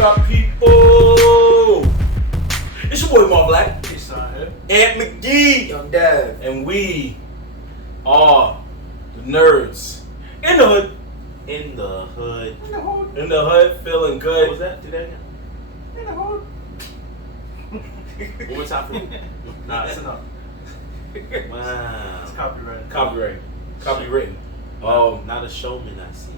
What up, people? It's your boy Mark Black. Ant McGee. Young Dev. And we are the Nerdz. In the hood. In the hood. In the hood, feeling good. What was that? Do that again. In the hood. One more time for me. Nah, it's enough. Wow. It's copyrighted. Copywritten. Not a showman, I see.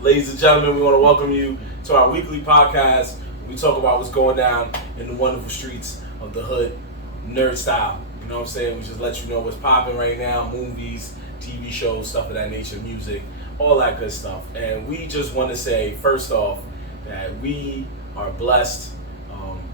Ladies and gentlemen, we want to welcome you to our weekly podcast. We talk about what's going down in the wonderful streets of the hood, nerd style. You know what I'm saying? We just let you know what's popping right now, movies, TV shows, stuff of that nature, music, all that good stuff. And we just want to say, first off, that we are blessed,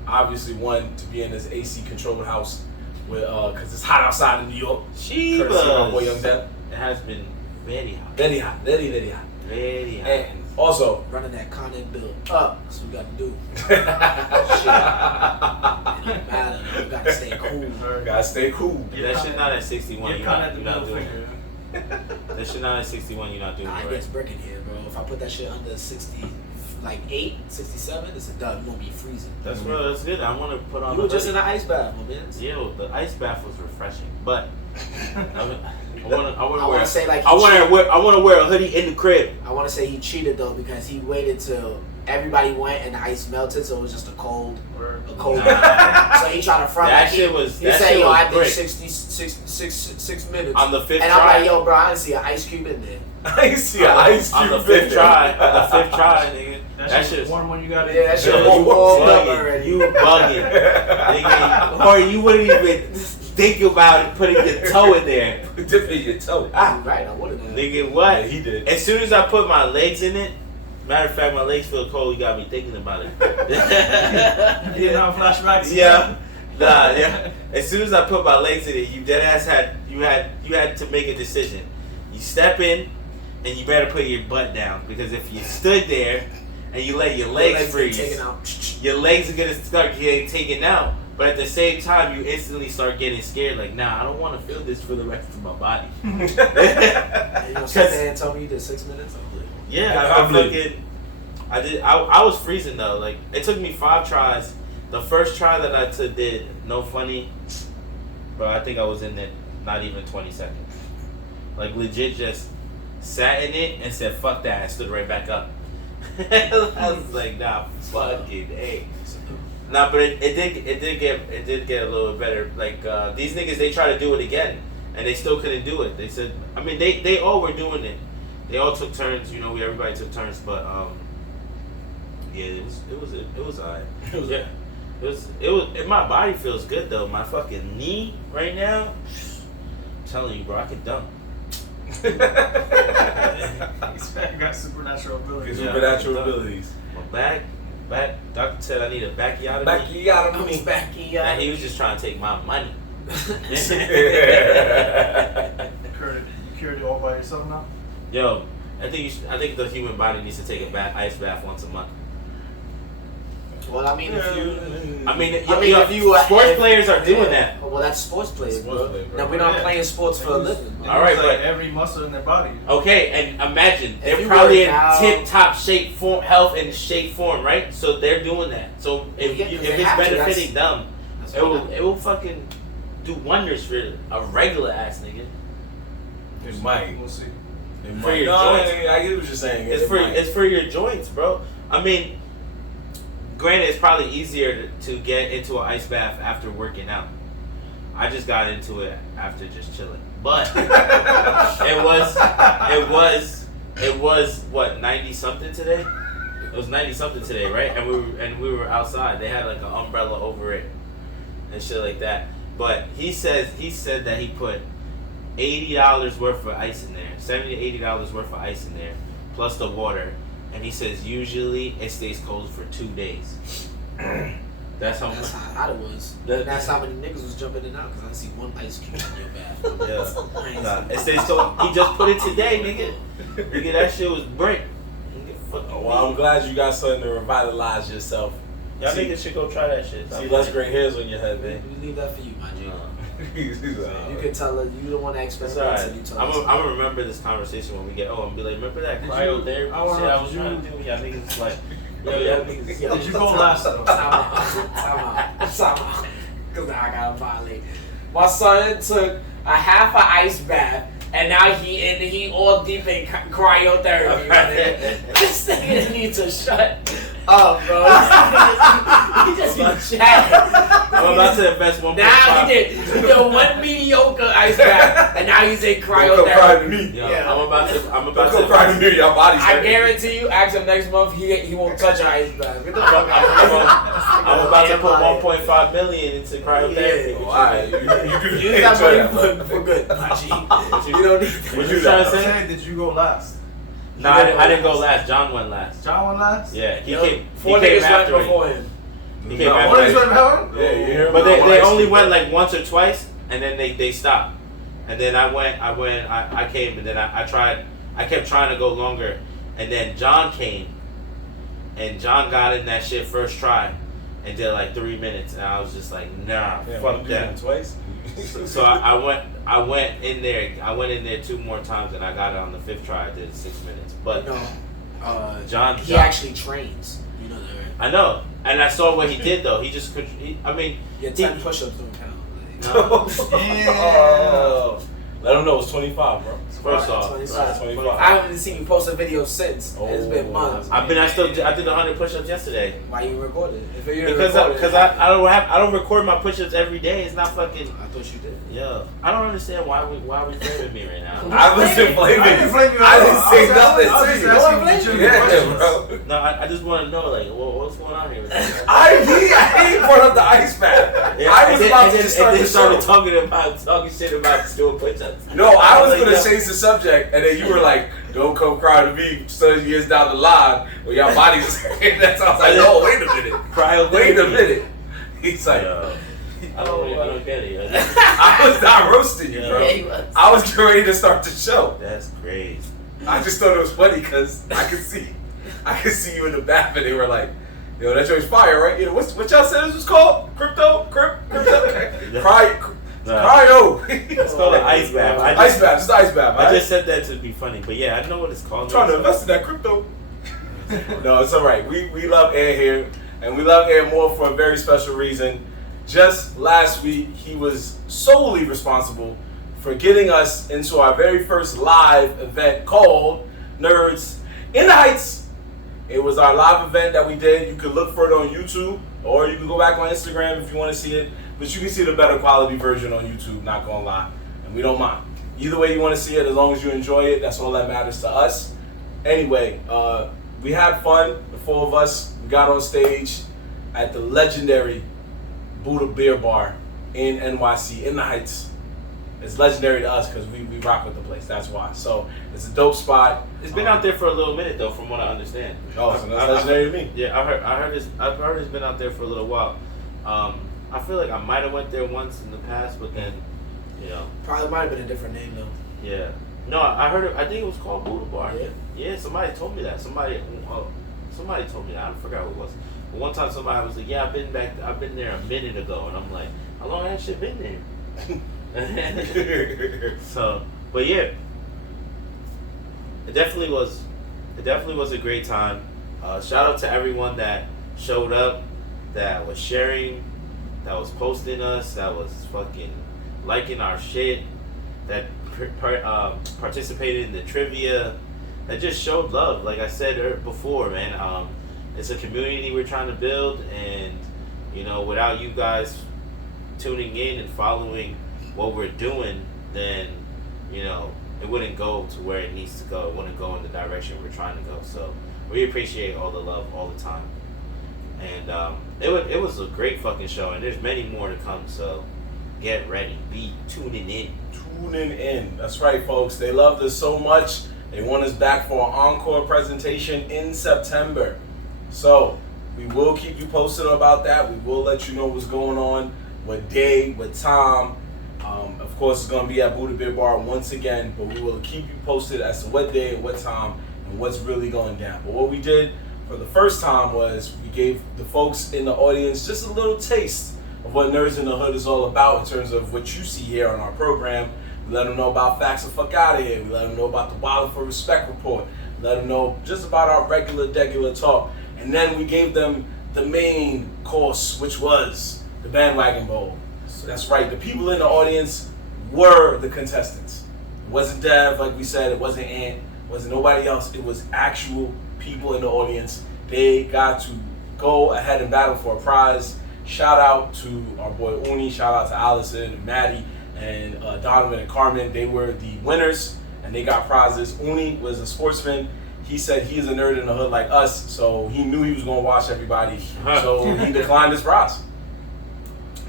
obviously, one, to be in this AC controlled house because it's hot outside in New York. Courtesy of my boy Young Dev. It has been very hot. Very hot, very hot. Very hot. And also, Running that content bill up. That's what we got to do. Shit. It don't matter. We got to stay cool. Gotta stay cool. If that shit not at 61, you're not doing it. it. That shit not at 61, you're not doing Nah, it it right. gets breaking here, bro. If I put that shit under 60, like 8, 67, it's a dub. You won't be freezing. That's good. I want to put on You were just in hoodie. the ice bath, my man. Yeah, the ice bath was refreshing, but I want to I wear. wanna say, like, I want to wear a hoodie in the crib. I want to say he cheated though because he waited till everybody went and the ice melted, so it was just a cold. Nah. So he tried to front. That like, shit was. He That said, shit "Yo, was I did great. 6 minutes." On the fifth and try. I'm like, "Yo, bro, I didn't see an ice cube in there." I see an ice cube. On the fifth try, nigga. That shit. One when you got it. Yeah, that shit You was warmed up bugging. already. You bugging. Nigga. Or you wouldn't even think about it, putting your toe in there. Dipping your toe. Ah, right, I would have done. Nigga, what? Yeah, he did. As soon as I put my legs in it, matter of fact, my legs feel cold. You got me thinking about it. You know, flashbacks. Yeah. Nah, yeah. As soon as I put my legs in it, you dead ass had to make a decision. You step in, and you better put your butt down because if you stood there and you let your legs freeze, taken out. your legs are gonna start getting taken out. But at the same time, you instantly start getting scared. Like, nah, I don't want to feel this for the rest of my body. And you gonna sit there and tell me you did 6 minutes? Yeah, I was freezing though. Like, it took me 5 tries. The first try that I did, no funny, bro, I think I was in it not even 20 seconds. Like, legit just sat in it and said, fuck that, and stood right back up. I was like, nah, fucking A. Nah, but it did get a little bit better. Like, these niggas, they tried to do it again, and they still couldn't do it. They said, I mean, they all were doing it. They all took turns, you know, everybody took turns, but, yeah, it was alright. My body feels good though. My fucking knee right now, I'm telling you, bro, I could dunk. He's got supernatural abilities. Supernatural abilities. My back, doctor said I need a backiotomy. Backiotomy. And he was just trying to take my money. You cured it all by yourself now? Yo, I think the human body needs to take a ice bath once a month. Well, I mean, if you sports players are doing that. Well, that's sports players, bro. Play, bro. Now, we're not playing sports for a living. All right, like but every muscle in their body. okay, and imagine If they're you probably work in out- tip-top shape, health and shape form, right? So they're doing that. So if Yeah, 'cause if they it's have to, benefiting them, That's it will fucking do wonders for a regular ass nigga. It might. We'll see. It For might. your No, joints. I get what you're saying. It's for your joints, bro. I mean, granted, it's probably easier to get into an ice bath after working out. I just got into it after just chilling, but it was what 90 something today. It was 90 something today, right? And we were outside. They had like an umbrella over it and shit like that. But he said that he put $80 worth of ice in there, $70 to $80 worth of ice in there, plus the water. And he says usually it stays cold for 2 days. That's how That's much. how hot it was. That's how many niggas was jumping in and out because I didn't see one ice cube in your bathroom. Yeah. Nah, it stays cold. He just put it today, nigga. Nigga, that shit was brick. Well, I'm glad you got something to revitalize yourself. Y'all niggas should go try that shit. See less gray hairs on your head, man. We leave that for you, my G. He's You can tell her you the one that That's experiments alright. and you tell I'm us. gonna remember this conversation when we get and be like, remember that Did cryotherapy you- I wanna- shit I was did trying you- to do? Y'all niggas like, Did you go last though? Time out. Because now I gotta violate. My son took a half an ice bath, and now he all deep in cryotherapy. This nigga needs to shut up, bro. He just be chatting. I'm about to invest 1.5. Now he did one mediocre ice bath, and now he's in cryotherapy. Yeah. I'm about Don't to cry to me. Your body's I hurting. guarantee you, ask him next month, he won't touch an ice bath. Get the fuck I'm about to put 1.5 million into cryotherapy. Oh, alright. You Use that money for good, my G. You don't need that. What you trying to say? Say, did you go last? No, I didn't go last. John went last. John went last? Yeah, he Yo, came. Four He came niggas went after before me. him. He came No, after What me. is your power? Yeah, you hear me? But they No, only ice. went like once or twice, and then they stopped. And then I came, and then I kept trying to go longer, and then John came, and John got in that shit first try, and did like 3 minutes, and I was just like, nah, Yeah, fuck you that. did it twice. So I went in there 2 more times, and I got it on the 5th try. I did it 6 minutes, but No, John he actually trains. You know that, right? I know, and I saw what he did though. He just could. Yeah, 10 push-ups don't count. Oh. Let them know it's 25, bro. First off, 25. 25. I haven't seen you post a video since. It's been months. I did 100 push-ups yesterday. Why you record it? If you didn't Because record it, I don't record my push-ups every day. It's not fucking. I thought you did. Yeah, I don't understand why we blaming me right now. I wasn't blaming I didn't you. blame you at I all. didn't say I nothing was to just you. asking legitimate Yeah, questions. bro. No, I just want to know like what's going on here. With that? I ain't brought up the ice bath. Yeah, I was about to and start then the started show. talking shit about doing push-ups. No, I was like, gonna yo. change the subject, and then you were like, "Don't come cry to me 30 years down the line when your body's." That's how I was like, "No, wait a minute, Cryotherapy. wait a minute." He's like, I don't get it. "I was not roasting you, bro. Yeah, he was. I was getting ready to start the show. That's crazy. I just thought it was funny because I could see you in the bath, and they were like." Yo, that joint's fire, right? Yeah, what y'all said this was called? Crypto? Cryo. It's called an ice bath. Ice bath, just ice bath. I right? just said that to be funny, but yeah, I know what it's called. I'm trying to invest in that crypto. No, it's alright. We love Air here, and we love Air more for a very special reason. Just last week, he was solely responsible for getting us into our very first live event called Nerdz in the Heights. It was our live event that we did. You can look for it on YouTube, or you can go back on Instagram if you want to see it. But you can see the better quality version on YouTube, not gonna lie. And we don't mind. Either way you want to see it, as long as you enjoy it, that's all that matters to us. Anyway, we had fun, the 4 of us. We got on stage at the legendary Buddha Beer Bar in NYC, in the Heights. It's legendary to us because we rock with the place, that's why. So it's a dope spot. It's been out there for a little minute though, from what I understand. Oh, so that's legendary to me. Yeah, I've heard it's been out there for a little while. I feel like I might have went there once in the past, but then, Probably might have been a different name though. yeah. No, I heard it. I think it was called Buddha Bar. Yeah. Yeah, somebody told me that. Somebody told me that. I forgot who it was. But one time somebody was like, "Yeah, I've been there a minute ago," and I'm like, "How long has that shit been there?" So, but yeah, it definitely was a great time. Shout out to everyone that showed up, that was sharing, that was posting us, that was fucking liking our shit, that participated in the trivia, that just showed love. Like I said before, man, it's a community we're trying to build, and without you guys tuning in and following what we're doing, then it wouldn't go to where it needs to go. It wouldn't go in the direction we're trying to go. So we appreciate all the love all the time, and it was a great fucking show, and there's many more to come. So get ready, be tuning in. That's right, folks. They loved us so much. They want us back for an encore presentation in September. So we will keep you posted about that. We will let you know what's going on, what day, what time. Of course, it's going to be at Buddha Beer Bar once again, but we will keep you posted as to what day and what time and what's really going down. But what we did for the first time was we gave the folks in the audience just a little taste of what Nerdz in the Hood is all about in terms of what you see here on our program. We let them know about Facts the Fuck Out of Here. We let them know about the Wildin for Respect report. We let them know just about our regular talk. And then we gave them the main course, which was the Bandwagon Bowl. So that's right. The people in the audience were the contestants. It wasn't Dev, like we said. It wasn't Ant. It wasn't nobody else. It was actual people in the audience. They got to go ahead and battle for a prize. Shout out to our boy Uni. Shout out to Allison and Maddie and Donovan and Carmen. They were the winners, and they got prizes. Uni was a sportsman. He said he's a nerd in the hood like us, so he knew he was going to watch everybody. So he declined his prize.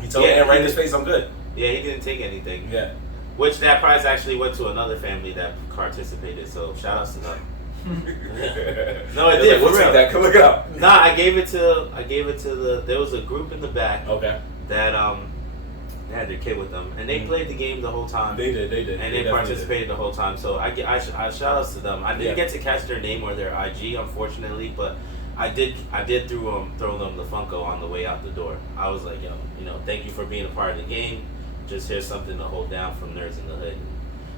He told me right in his face, I'm good. Yeah, he didn't take anything. Yeah. Which that prize actually went to another family that participated, so shout outs to them. No, it did. We'll take that. Come look it up. Nah, I gave it to there was a group in the back. Okay. That they had their kid with them, and they played the game the whole time. They did, and they participated the whole time. So I shout outs to them. I didn't get to catch their name or their IG, unfortunately, but I did throw them the Funko on the way out the door. I was like, thank you for being a part of the game. Just here's something to hold down from Nerds in the Hood.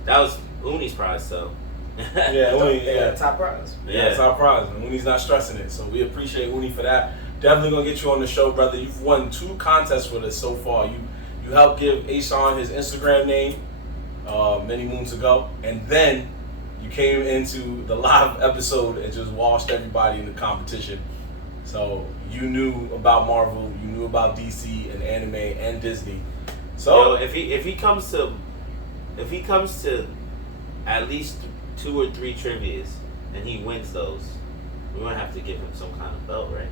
That was Uni's prize, so. Yeah, top prize. Yeah, top prize. And Uni's not stressing it, so we appreciate Uni for that. Definitely gonna get you on the show, brother. You've won 2 contests with us so far. You helped give Asan his Instagram name many moons ago, and then you came into the live episode and just washed everybody in the competition. So you knew about Marvel, you knew about DC and anime and Disney. So if he comes to at least 2 or 3 trivias and he wins those, we're gonna have to give him some kind of belt, right?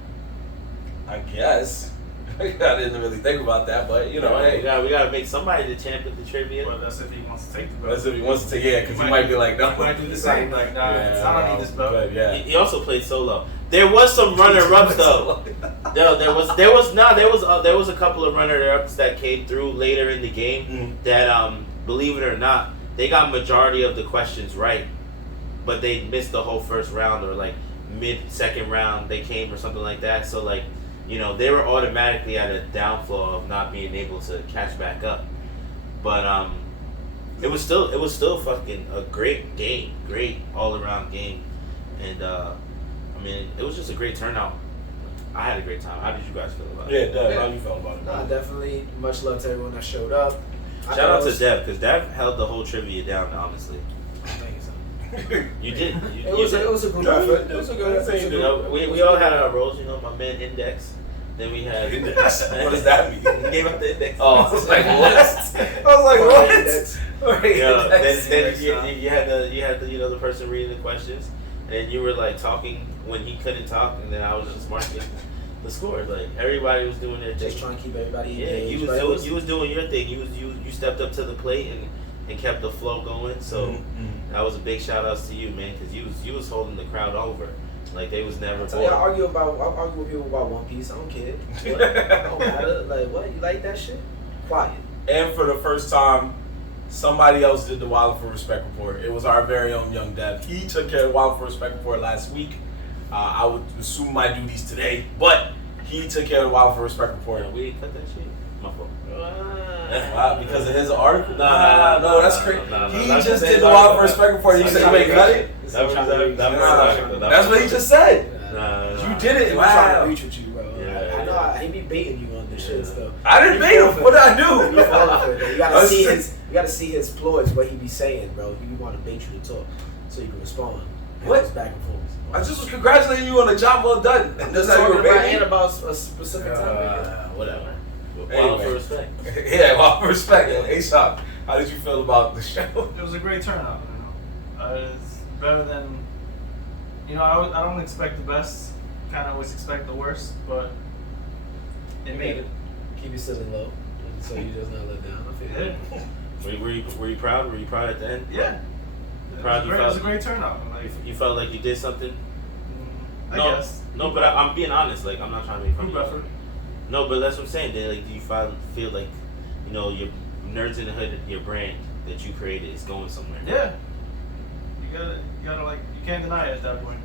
I guess. I didn't really think about that, but hey. We gotta make somebody the champ of the trivia. Well, that's if he wants to take the belt. That's if he wants to take it, because he might be like, no. He might do the same, like, nah, I don't need this belt. But, yeah. He also played solo. There was some runner-ups though. There was a couple of runner-ups that came through later in the game that believe it or not, they got majority of the questions right, but they missed the whole first round or like mid-second round they came or something like that. So like, they were automatically at a downfall of not being able to catch back up. But it was still fucking a great game, great all-around game, and it was just a great turnout. I had a great time. How did you guys feel about it? Yeah, Dev, how you felt about it? Nah, definitely. Much love to everyone that showed up. Shout out to Dev, because Dev held the whole trivia down, honestly. You did. It was a good effort. It was a good effort. We all had our roles. My man Index. Then we had Index. What does that mean? He gave up the index. Oh, I was like, what? Then you had the person reading the questions, and you were like talking when he couldn't talk, and then I was just marking the scores. Like everybody was doing their thing. Just trying to keep everybody engaged. Yeah, you was doing your thing. You stepped up to the plate and kept the flow going. So that was a big shout outs to you, man, because you was holding the crowd over. Like they was never. I argue with people about One Piece. I don't care. What? Don't matter. Like what? You like that shit? Quiet. And for the first time, somebody else did the Wild for Respect report. It was our very own Young Dev. He took care of Wild for Respect report last week. I would assume my duties today, but he took care of the Wild for Respect report. Yeah, we didn't cut that shit. My fault. Wow, because of his article? No, that's crazy. He just did the Wild for Respect report. You said you ain't cut it? That's what he just said. You did it. I'm Wow. trying to reach with you, bro. Yeah. I know he be baiting you on this shit stuff. I didn't bait him. What did I do? You falling for it. You gotta see his ploys, what he be saying, bro. He want to bait you to talk so you can respond. What? It's back and forth. I just was congratulating you on a job well done. And Just that's how you talking were about baiting and me? about a specific topic. Whatever. Wild for Respect. Yeah, Wild for Respect. A-Shop, how did you feel about the show? It was a great turnout. It's better than. I don't expect the best. Kind of always expect the worst, but it made it. Keep your ceiling low, so you just not let down. I feel it. Yeah. Were you proud? Were you proud at the end? Yeah. Proud It was a great turnout. Like, you felt like you did something? I guess. No, but I'm being honest. Like I'm not trying to make fun of Group you. effort. No, but that's what I'm saying. Do you feel like, your Nerds in the Hood, your brand that you created is going somewhere? Yeah. You gotta you can't deny it at that point.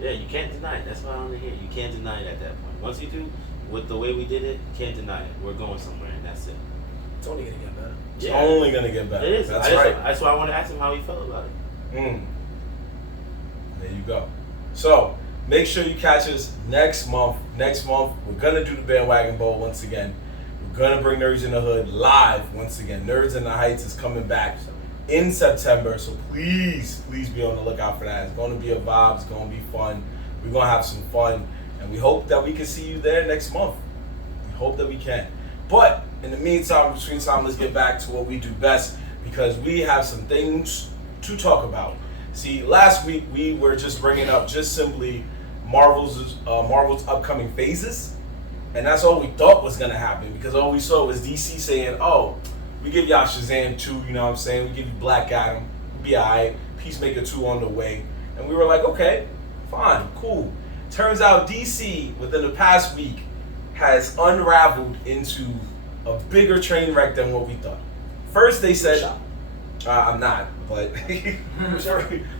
Yeah, you can't deny it. That's what I want to hear. You can't deny it at that point. Once you do, with the way we did it, you can't deny it. We're going somewhere, and that's it. It's only gonna get better. It's only going to get better. It is. That's right. That's why I want to ask him how he felt about it. There you go. So, Make sure you catch us next month. Next month, we're gonna do the Bandwagon Bowl once again. We're gonna bring Nerds in the Hood live once again. Nerds in the Heights is coming back in September, so please be on the lookout for that. It's gonna be a vibe. It's gonna be fun. We're gonna have some fun, and we hope that we can see you there next month. We hope that we can. But in the meantime, between time, let's get back to what we do best, because we have some things to talk about. See, last week we were just bringing up just simply Marvel's upcoming phases, and that's all we thought was gonna happen, because all we saw was DC saying, "Oh, we give y'all Shazam 2, you know what I'm saying? We give you Black Adam, be alright. Peacemaker 2 on the way," and we were like, "Okay, fine, cool." Turns out DC within the past week has unraveled into a bigger train wreck than what we thought. First they said, I'm not, but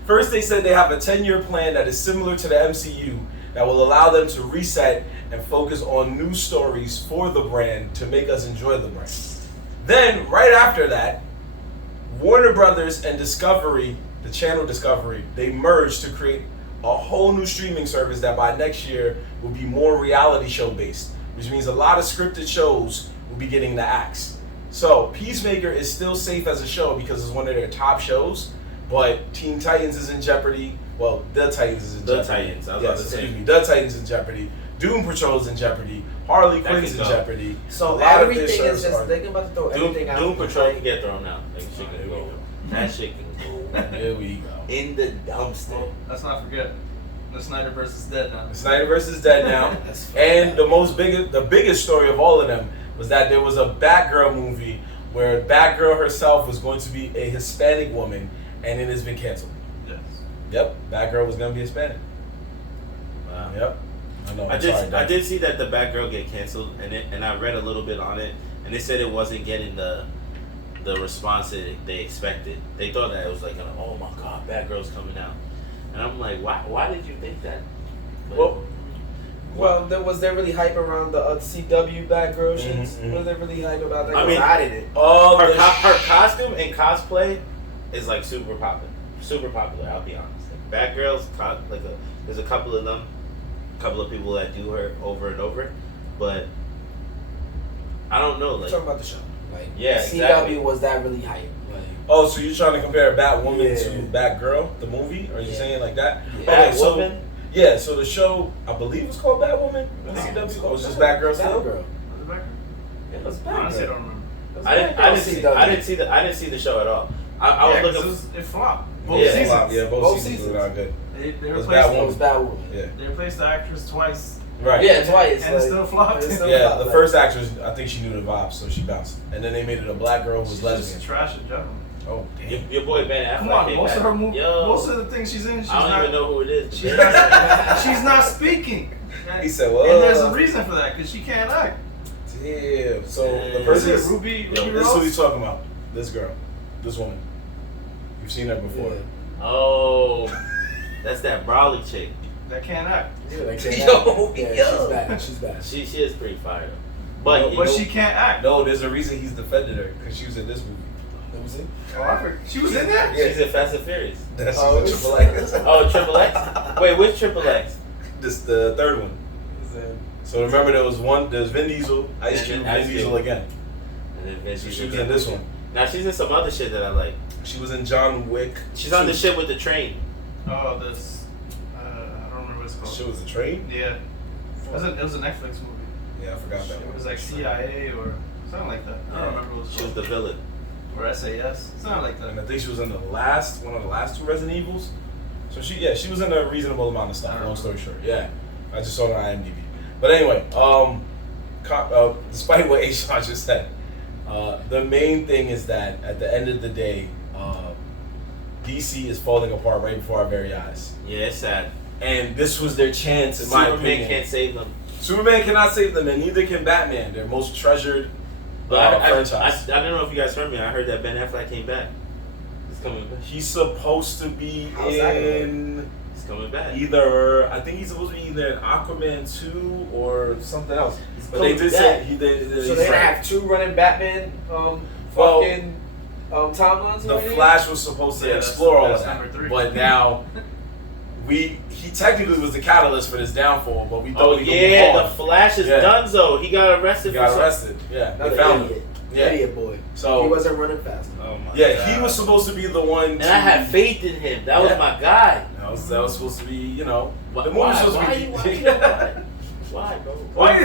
first they said they have a 10-year plan that is similar to the MCU that will allow them to reset and focus on new stories for the brand to make us enjoy the brand. Then, right after that, Warner Brothers and Discovery, the channel Discovery, they merged to create a whole new streaming service that by next year will be more reality show based, which means a lot of scripted shows will be getting the axe. So Peacemaker is still safe as a show because it's one of their top shows, but Teen Titans is in jeopardy. Well, The Titans is in jeopardy. Titans, I was about to say. Excuse me, The Titans in jeopardy. Doom Patrol is in jeopardy. Harley Quinn's in jeopardy. So a lot everything of their is shows just are- they're about to throw everything out. Doom Patrol can get thrown out. Like, shit can go. That shit can go Here we go. in the dumpster. Well, let's not forget the Snyderverse is dead now. Snyderverse is dead now. And the biggest story of all of them was that there was a Batgirl movie where Batgirl herself was going to be a Hispanic woman, and it has been canceled. Yes. Yep, Batgirl was going to be Hispanic. Wow. Yep. I know. I did see that the Batgirl get canceled, and I read a little bit on it, and they said it wasn't getting the response that they expected. They thought that it was like, oh my god, Batgirl's coming out, and I'm like, why did you think that? But, Well, was there really hype around the CW Batgirl shits? Mhm. Was there really hype about that? I mean, I didn't. her costume and cosplay is like super popular. I'll be honest. Like, Batgirl's there's a couple of them, a couple of people that do her over and over, but I don't know. Like, Talking about the show. Like, Yeah, CW exactly. was that really hype? Like, Oh, so you're trying to compare Batwoman Yeah. to Batgirl, the movie? Are you Yeah. saying it like that? Yeah. Okay, so Batwoman? yeah, so the show I believe was called Batwoman on CW. Or was just Batgirl still? Batgirl. Was it Batgirl? It was Batgirl. Honestly, I don't remember. It was I didn't Batgirl CW. see the show at all. I was Yeah, 'cause looking. it flopped. Both Yeah. seasons. Yeah, both Both seasons seasons. were not good. They It was replaced It was Batwoman. Yeah. they replaced the actress twice, Right. Yeah, twice. and it still flopped. it's still Yeah, flopped, the like- first actress, I think she knew the vibes, so she bounced. And then they made it a black girl who was She's lesbian. just trash in general. Oh, damn. Your boy Ben Affleck. Come on, came most back. of her Yo, most of the things she's in, she's I don't not. even know who it is. She's not, she's not speaking. He said, well, And there's a reason for that, because she can't act. damn. So the Damn. person Is is, it Ruby this is who Rose? he's talking about. This girl. This woman. You've seen her before. Yeah. Oh, that's that Brawley chick. That can't act. Yeah, like Yo, yeah, yo. she's bad. She's bad. She is pretty fire. But, But she can't act. No, there's a reason he's defended her, because she was in this movie. Let me see. Oh, I forgot. She was in there? Yeah. she's in Fast and Furious. That's Oh, she's in Triple X. Oh, Triple X. Wait, which Triple X? This the third one. So remember there's Vin Diesel, Ice And Cube, then Ice Vin Diesel Cube. again. And then Vin So Diesel she was came in this with one. it. Now she's in some other shit that I like. She was in John Wick. She's on the 2. shit with the train. Oh, this. I don't remember what it's called. She was a train? Yeah. It was a Netflix movie. Yeah, I forgot that It one. was like CIA or something like that. I don't remember what it was She was called. the villain. Or SAS. Something like And I that. think she was in one of the last 2 Resident Evils. So she was in a reasonable amount of stuff. Long story short, yeah, I just saw it on IMDb. But anyway, despite what Aisha just said, the main thing is that at the end of the day, DC is falling apart right before our very eyes. Yeah, it's sad. And this was their chance, in my Superman opinion. can't save them. Superman cannot save them, and neither can Batman. Their most treasured But franchise. I don't know if you guys heard me. I heard that Ben Affleck came back. He's coming back. He's supposed to be How's that in He's coming back. I think he's supposed to be either in Aquaman 2 or something else. But they coming did back. say he did. So he's they're gonna right. have 2 running Batman Well, fucking timelines The already? Flash was supposed to Yeah, explore all of that's that, number 3. but now he technically was the catalyst for this downfall, but we thought Oh we could yeah, move the on. Flash is Dunzo. He got arrested. He got for arrested. Yeah, Another they found idiot. him. Yeah. Idiot boy. So he wasn't running fast. Oh my yeah, God. he was supposed to be the one. And I had faith in him. That was my guy. That was supposed to be, you know, Why? the movie was supposed Why? to be. Why, bro? Why?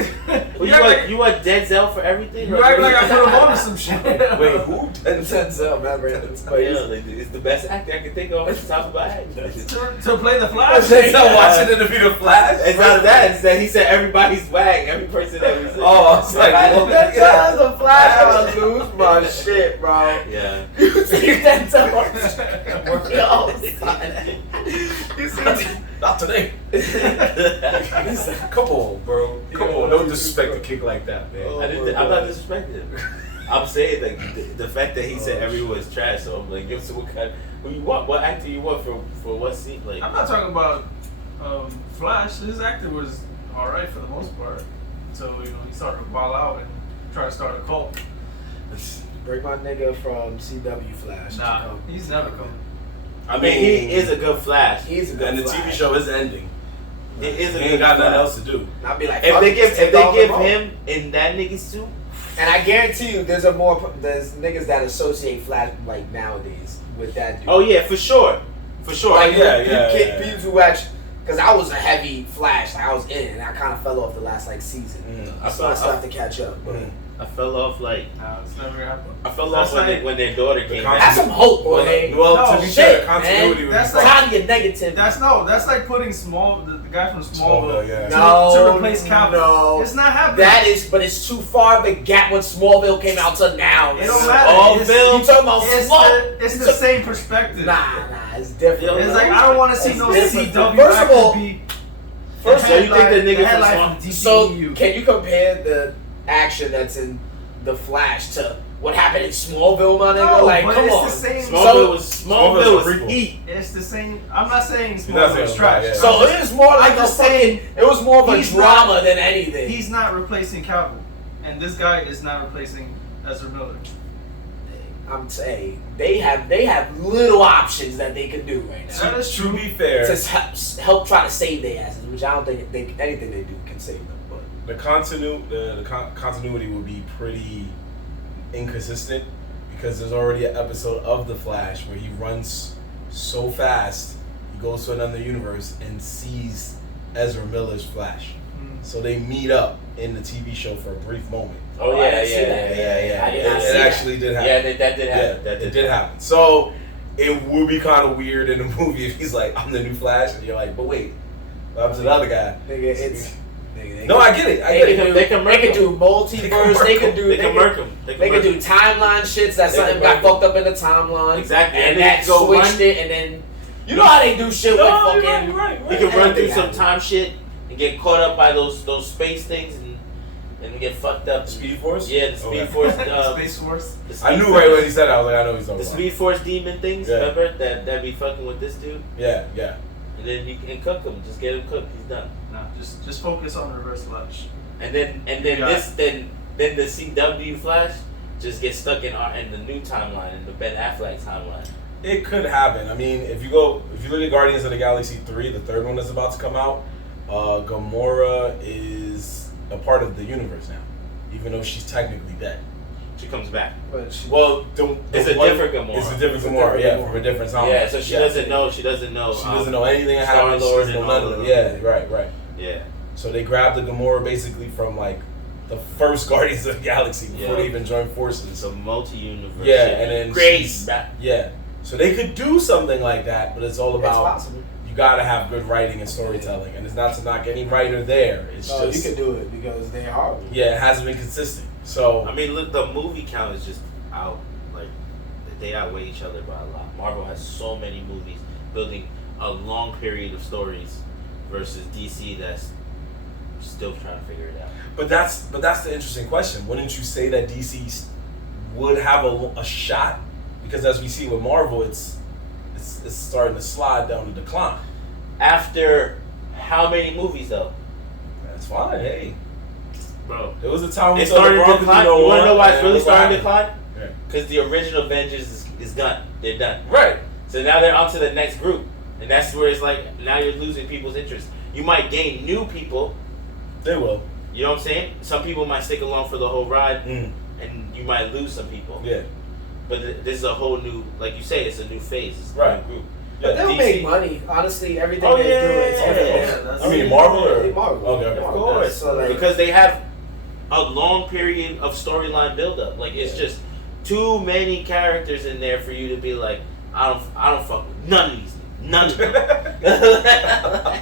You want Denzel for everything? You act like I put him on to some shit. Wait, who? Denzel, man, But yeah, like, it's the best actor I can think of off the top of my head. to play the Flash. Denzel watching it to be the Flash. It's not that. It's that he said everybody's whack. Every person that we said. Oh, I was like, well, That guy's a Flash. I lose my shit, bro. Yeah. You see Denzel? You see? Not today. Come on, bro. Come on. Don't disrespect the kick like that, man. I'm not disrespecting him. I'm saying like the fact that he said everyone was trash. So I'm like, so what kind? Who you want? What actor you want for what scene? Like, I'm not talking about Flash. His acting was alright for the most part. So he started to ball out and try to start a cult. Bring my nigga from CW Flash. Nah, he's never come. I mean, he is a good Flash. He's a good And the Flash. TV show is ending. It is a He good ain't got nothing Flash. else to do. I'll be like, If fuck they it, give take all the role. him in that nigga suit, And I guarantee you, there's niggas that associate Flash like nowadays with that dude. oh yeah, for sure, Like, yeah. people who actually, because I was a heavy Flash, like I was in it, and I kind of fell off the last like season. I So I still have to catch up. But I fell off like Nah, it's never happened. I fell That's off like- when their daughter came con- back. have some hope, boy. Well, No, to be shit, fair, man. continuity would be That's fine. like- Time to get negative. That's like putting the guy from Smallville yeah. to replace Calvin. No. It's not happening. That is, but it's too far of a gap when Smallville came out to now. It don't matter. Smallville. You talking about Smallville? It's the same perspective. Nah, it's different. Yo, It's like I don't want to see It's no different. CW First of actor all- be. First, So you think the nigga from headline Small- so DCEU. can you compare the action that's in The Flash to what happened in Smallville, my nigga? No, like, but come it's on. the same. Smallville was a prequel. heat. It's the same. I'm not saying You're not Smallville saying is trash. yeah. So it is more like I'm a just fucking. saying, It was more of a he's drama not- than anything. He's not replacing Calvin, and this guy is not replacing Ezra Miller. I'm saying they have little options that they can do right now That is To true. be fair, to help try to save their asses, which I don't think anything they do can save them. But the continuity will be pretty inconsistent because there's already an episode of The Flash where he runs so fast, he goes to another universe and sees Ezra Miller's Flash. So they meet up in the TV show for a brief moment. Oh I yeah, didn't see that. Yeah. I did not see It that. actually did happen. Yeah, that did happen. Yeah, it did happen. So it would be kind of weird in the movie if he's like, "I'm the new Flash," and you're like, "But wait, what happened to the other guy?" nigga, it's nigga, No, I get it. They can murk They can him. do multiverse. They can do. They can murk him. They can do timeline shits that They something can got murk fucked up in the timeline. Exactly. And And then that go switched run. it, and then you know how they do shit with No, you're fucking. right. He can run through Anything some happens. time shit and get caught up by those space things and get fucked up. Speed Force? Yeah, the Speed Okay. Force. Space Force. The Speed I knew Force- right when he said that. I was like, I know he's talking The about. Speed Force demon things. Yeah. Remember that be fucking with this dude, Yeah. and then you can cook him. Just get him cooked. He's done. Nah, just focus on Reverse Flash. And then Yeah. then the CW Flash just gets stuck in the new timeline, in the Ben Affleck timeline. It could happen. I mean, if you look at Guardians of the Galaxy 3, the third one that's about to come out, Gamora is a part of the universe now, even though she's technically dead. She comes back. But she, Well, It's a different Gamora. It's a different It's a Gamora, different yeah, Gamora. from a different timeline. Yeah, so she doesn't know. She doesn't know. She doesn't know anything that happened. She Star-Lord doesn't know and all none of of it. them. Yeah, right. Yeah. So they grabbed the Gamora basically from like the first Guardians of the Galaxy before Yeah. they even joined forces. It's a multi-universe. Yeah, shit. and then great. she's- Yeah. So they could do something like that, but it's all it's about possible. you gotta have good writing and storytelling, and it's not to knock any writer there. It's No, just you can do it because they are. yeah, it hasn't been consistent. So I mean, look, the movie count is just out. Like, they outweigh each other by a lot. Marvel has so many movies building a long period of stories versus DC that's still trying to figure it out. But that's the interesting question. Wouldn't you say that DC would have a shot? Because as we see with Marvel, it's starting to slide down the decline. After how many movies though? That's fine. Hey, Bro. there was a time we It saw the started to Broncos decline. go You want to know on, why it's and really look what starting to happened. decline? Because the original Avengers is done. They're done. Right. So now they're on to the next group. And that's where it's like now you're losing people's interest. You might gain new people. They will. You know what I'm saying? Some people might stick along for the whole ride, and you might lose some people. Yeah. But this is a whole new, like you say, it's a new phase. It's a Right. new group. But they'll DC make money. Honestly, everything Oh, they yeah, do is yeah. I mean Marvel or Marvel. Okay. Of course. So, like, Because they have a long period of storyline buildup. Like it's just too many characters in there for you to be like, I don't fuck with none of these. None of them.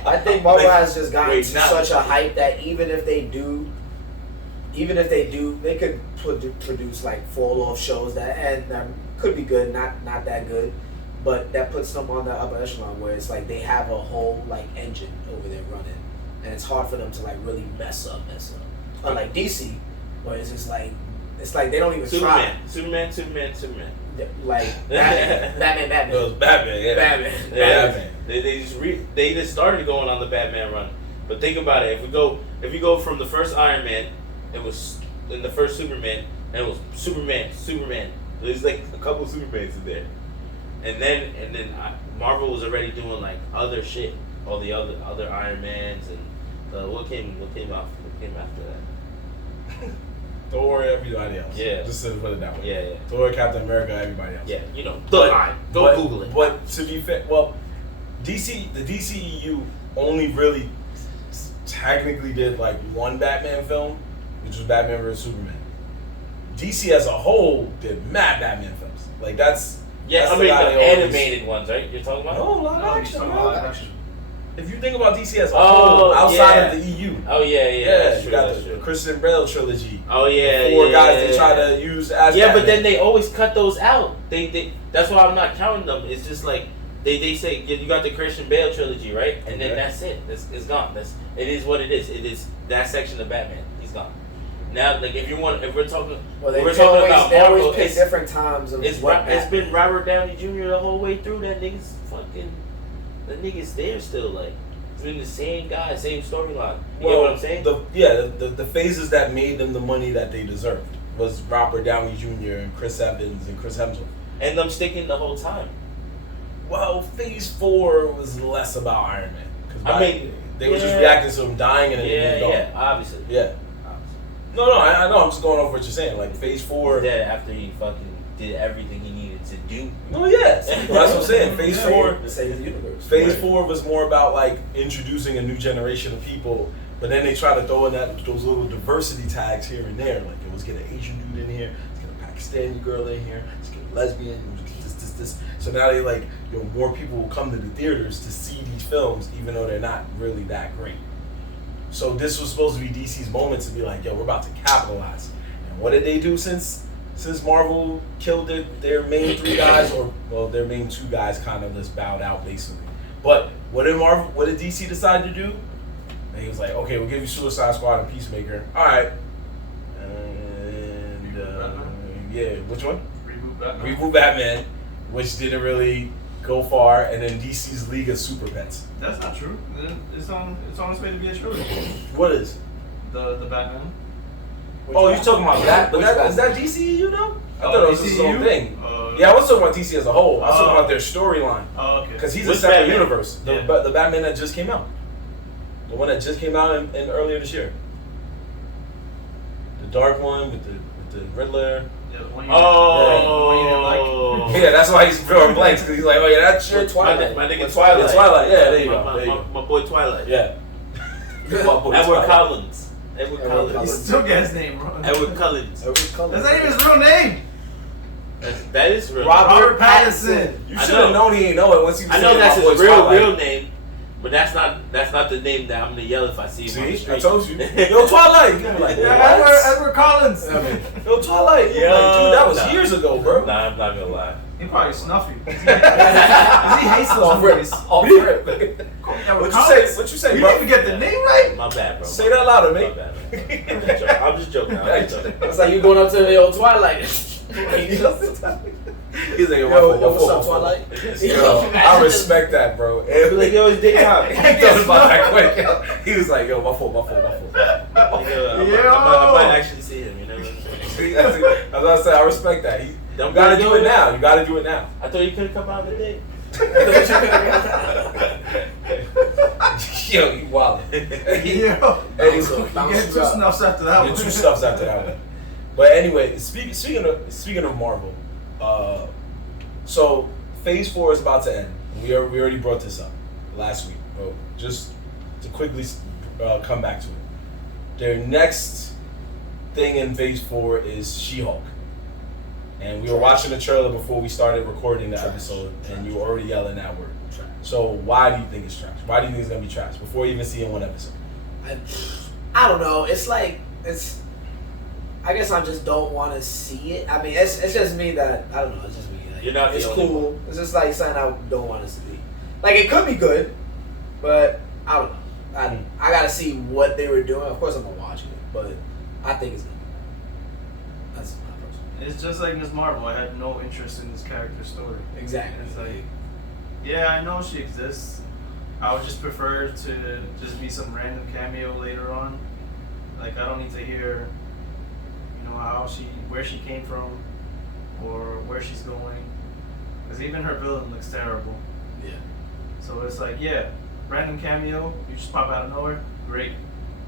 I think Marvel has just gotten wait, to not- such a hype that even if they do, they could produce like fall off shows that could be good, not that good, but that puts them on the upper echelon where it's like they have a whole like engine over there running, and it's hard for them to like really mess up. Unlike DC, where it's just like they don't even try. Superman. Like Batman. It was Batman, yeah. Batman. Batman. They just started going on the Batman run. But think about it. If you go from the first Iron Man, it was in the first Superman, and it was Superman. There's like a couple Supermans in there, and then Marvel was already doing like other shit, all the other Iron Mans and what came after that. Thor, everybody else. Yeah. Just to put it that way. Yeah. Thor, Captain America, everybody else. Yeah, you know, But- Go Google it. But to be fair, well, the DCEU only really technically did like one Batman film, which was Batman vs Superman. DC as a whole did mad Batman films. Like that's Yeah, that's I mean the guy they always- animated ones, right? You're talking about? No, live No, he's action. talking Live about action. action. If you think about DC as a Oh, whole, outside yeah. of the EU. Oh yeah, that's you true. got That's the true. Christian Bale trilogy. Oh yeah, The four yeah, guys yeah, they try yeah. to use as Yeah, but Batman. then they always cut those out. They that's why I'm not counting them. It's just like they say you got the Christian Bale trilogy, right? And then Okay. that's it. It's gone. It is what it is. It is that section of Batman. He's gone. Now, like if we're talking, Well, we're talking about they always Marvel. pick different times of It's what it's been Batman. Robert Downey Jr. the whole way through. That nigga's there still. Like it's been the same guy, same storyline. You know what I'm saying? The phases that made them the money that they deserved was Robert Downey Jr. and Chris Evans and Chris Hemsworth. And them sticking the whole time. Well, Phase 4 was less about Iron Man. 'Cause I mean, they were just yeah. reacting to him dying and then they moved on. Yeah, obviously. Yeah. No, I know. I'm just going over what you're saying. Like Phase 4. Dead after he fucking did everything he needed to do. No, yes. That's what I'm saying. Phase 4. Save the universe. Phase 4 was more about like introducing a new generation of people, but then they try to throw in those little diversity tags here and there. Like, let's get an Asian dude in here, let's get a Pakistani girl in here, let's get a lesbian, this. So now they like, more people will come to the theaters to see these films, even though they're not really that great. So this was supposed to be DC's moment to be like, we're about to capitalize. And what did they do since Marvel killed their main three guys, or their main two guys kind of just bowed out basically. But what did DC decide to do? And he was like, okay, we'll give you Suicide Squad and Peacemaker. All right. And yeah, which one? Reboot Batman, which didn't really go far, and then DC's League of Super Pets. That's not true. It's on its way to be a trilogy. What is? The Batman. Oh, you're talking about that? But Which is that DCEU though? I Oh, thought it was his own DCEU? thing. Yeah, I was talking about DC as a whole. I was talking about their storyline. Oh, okay. Because he's Which a separate Batman? universe. The Batman that just came out. The one that just came out in earlier this year. The dark one with the Riddler. Yeah, the one Oh. you Yeah, that's why he's throwing blanks, because he's like, oh yeah, that's shit. Twilight. My nigga Twilight. Twilight. Yeah, there you go. My boy Twilight. Yeah. Edward Collins. Edward Edward Collins. You Collins. still get his name wrong. Edward Collins. That's not even his real name. That is real. Robert Pattinson. You I should have know. known he ain't know it once he was I know saying that's my boy his real Twilight. name, but that's not the name that I'm gonna yell if I see him on the See, street. I told you. Yo, Twilight. You like, Yeah, what? Edward Collins. Yo, Twilight. Yo, Like, dude, that was nah. years ago, bro. Nah, I'm not gonna lie. He probably snuffy. He hates those movies. Off rip. Edward What you Collins. say? What you say, You bro? didn't even get the name right. My bad, bro. Say that louder, My mate. bad, man. I'm just joking. It's like you going up to the old Twilight. He's like, Yo, what's up, Twilight? Yo, I respect that, bro. Be like, yo, it's daytime. He thought about that quick. Yo. He was like, yo, my fault. I might actually see him, you know what I'm saying? As I said, I respect that. You gotta do it now. You gotta do it now. I thought you couldn't come out of the day. Yo, you wildin'. Yo, Anyway, you get two snuffs after that one. Get two stuffs after that one. But anyway, speaking of Marvel, so Phase 4 is about to end. We already brought this up last week. Oh, just to quickly come back to it. Their next thing in Phase 4 is She-Hulk. And we were watching the trailer before we started recording the episode, and you were already yelling that word. So why do you think it's trash? Why do you think it's going to be trash before you even seeing one episode? I don't know. It's like, I guess I just don't want to see it. I mean, it's just me that, I don't know, it's just me. Like, You're not the it's only cool. one. It's just like something I don't want to see. Like, it could be good, but I don't know. I got to see what they were doing. Of course, I'm going to watch it, but I think it's good. That's my personal. It's just like Ms. Marvel. I had no interest in this character's story. Exactly. It's like, yeah, I know she exists. I would just prefer to just be some random cameo later on. Like, I don't need to hear, where she came from, or where she's going. Because even her villain looks terrible. Yeah. So it's like, yeah, random cameo, you just pop out of nowhere, great.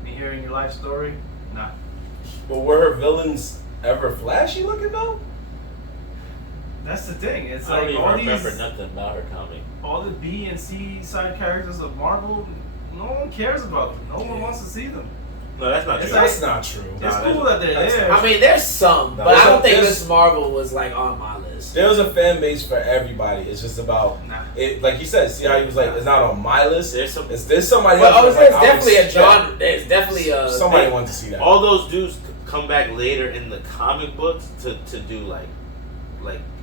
Me hearing your life story, nah. But were her villains ever flashy looking though? That's the thing. It's I don't like even all remember these, nothing about her comic. all the B and C side characters of Marvel, no one cares about them. No one wants to see them. No, that's not It's true. like- That's not true. It's Nah, cool that they're there. I mean, there's some, No, but I don't think there's- Miss Marvel was like on my list. There was a fan base for everybody. It's just about Nah. it. Like you said, see how he was like, it's not on my list. There's some. There's somebody But else. there's like, definitely a yeah, genre. There's definitely a. Somebody wanted to see that. All those dudes come back later in the comic books to do like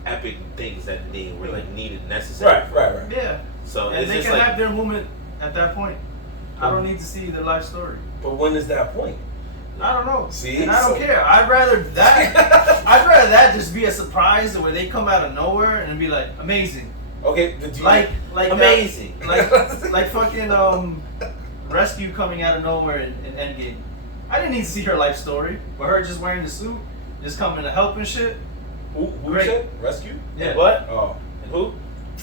epic things that they were like needed, necessary. Right. Yeah. So And it's they just can like have their moment at that point. I don't need to see their life story. But when is that point? I don't know. See? And I don't So- care. I'd rather that just be a surprise where they come out of nowhere and be like, amazing. Okay, do you, Like amazing. like fucking Rescue coming out of nowhere in Endgame. I didn't need to see her life story, but her just wearing the suit, just coming to help and shit. who Great. said Rescue? Yeah. What? Oh, Who?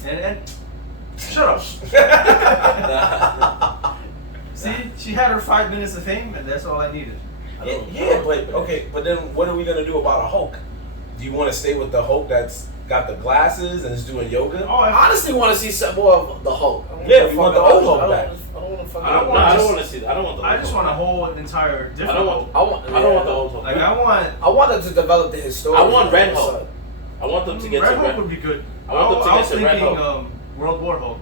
And shut up. See, she had her 5 minutes of fame, and that's all I needed. yeah, but okay, but then what are we gonna do about a Hulk? Do you want to stay with the Hulk that's got the glasses and is doing yoga? Oh, I honestly want to see some more of the Hulk. I don't Yeah, give we a want fuck the old about- Hulk back. I don't want to fucking. I don't No, want I just- don't want to see that. I don't want the. I old just Hulk. want a whole entire I different don't Hulk. want. I don't want the old Hulk. Like I wanted to develop the story. I want Red Hulk. I want them to get Red to Hulk Red. would be good. I want them to I get was to Red thinking Hulk. World War Hulk.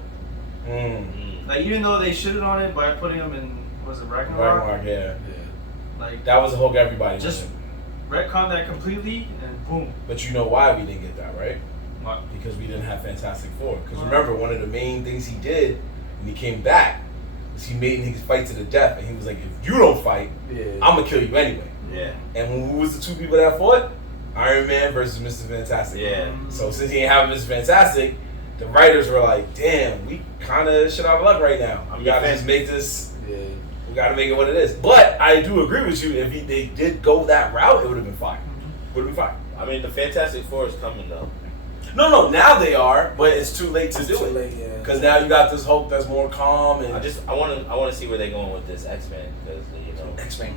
Mm. Like, even though they shitted on it by putting him in, was it Ragnarok? Ragnarok, yeah. Like, That was a Hulk everybody just wanted. retcon that completely and boom. But you know why we didn't get that, right? What? Because we didn't have Fantastic Four. Because remember, one of the main things he did when he came back was he made niggas fight to the death, and he was like, if you don't fight, Yeah. I'm gonna kill you anyway. Yeah. And who was the two people that fought? Iron Man versus Mr. Fantastic. Yeah. So since he ain't having Mr. Fantastic, the writers were like, damn, we kind of shit out of luck right now. We gotta just make this. Yeah. We gotta make it what it is. But I do agree with you. If they did go that route, it would have been fine. Would have been fine. I mean, the Fantastic Four is coming though. No, now they are, but it's too late to do Too it. late, yeah. Because now you got this Hulk that's more calm and I want to see where they're going with this X-Men because X-Men.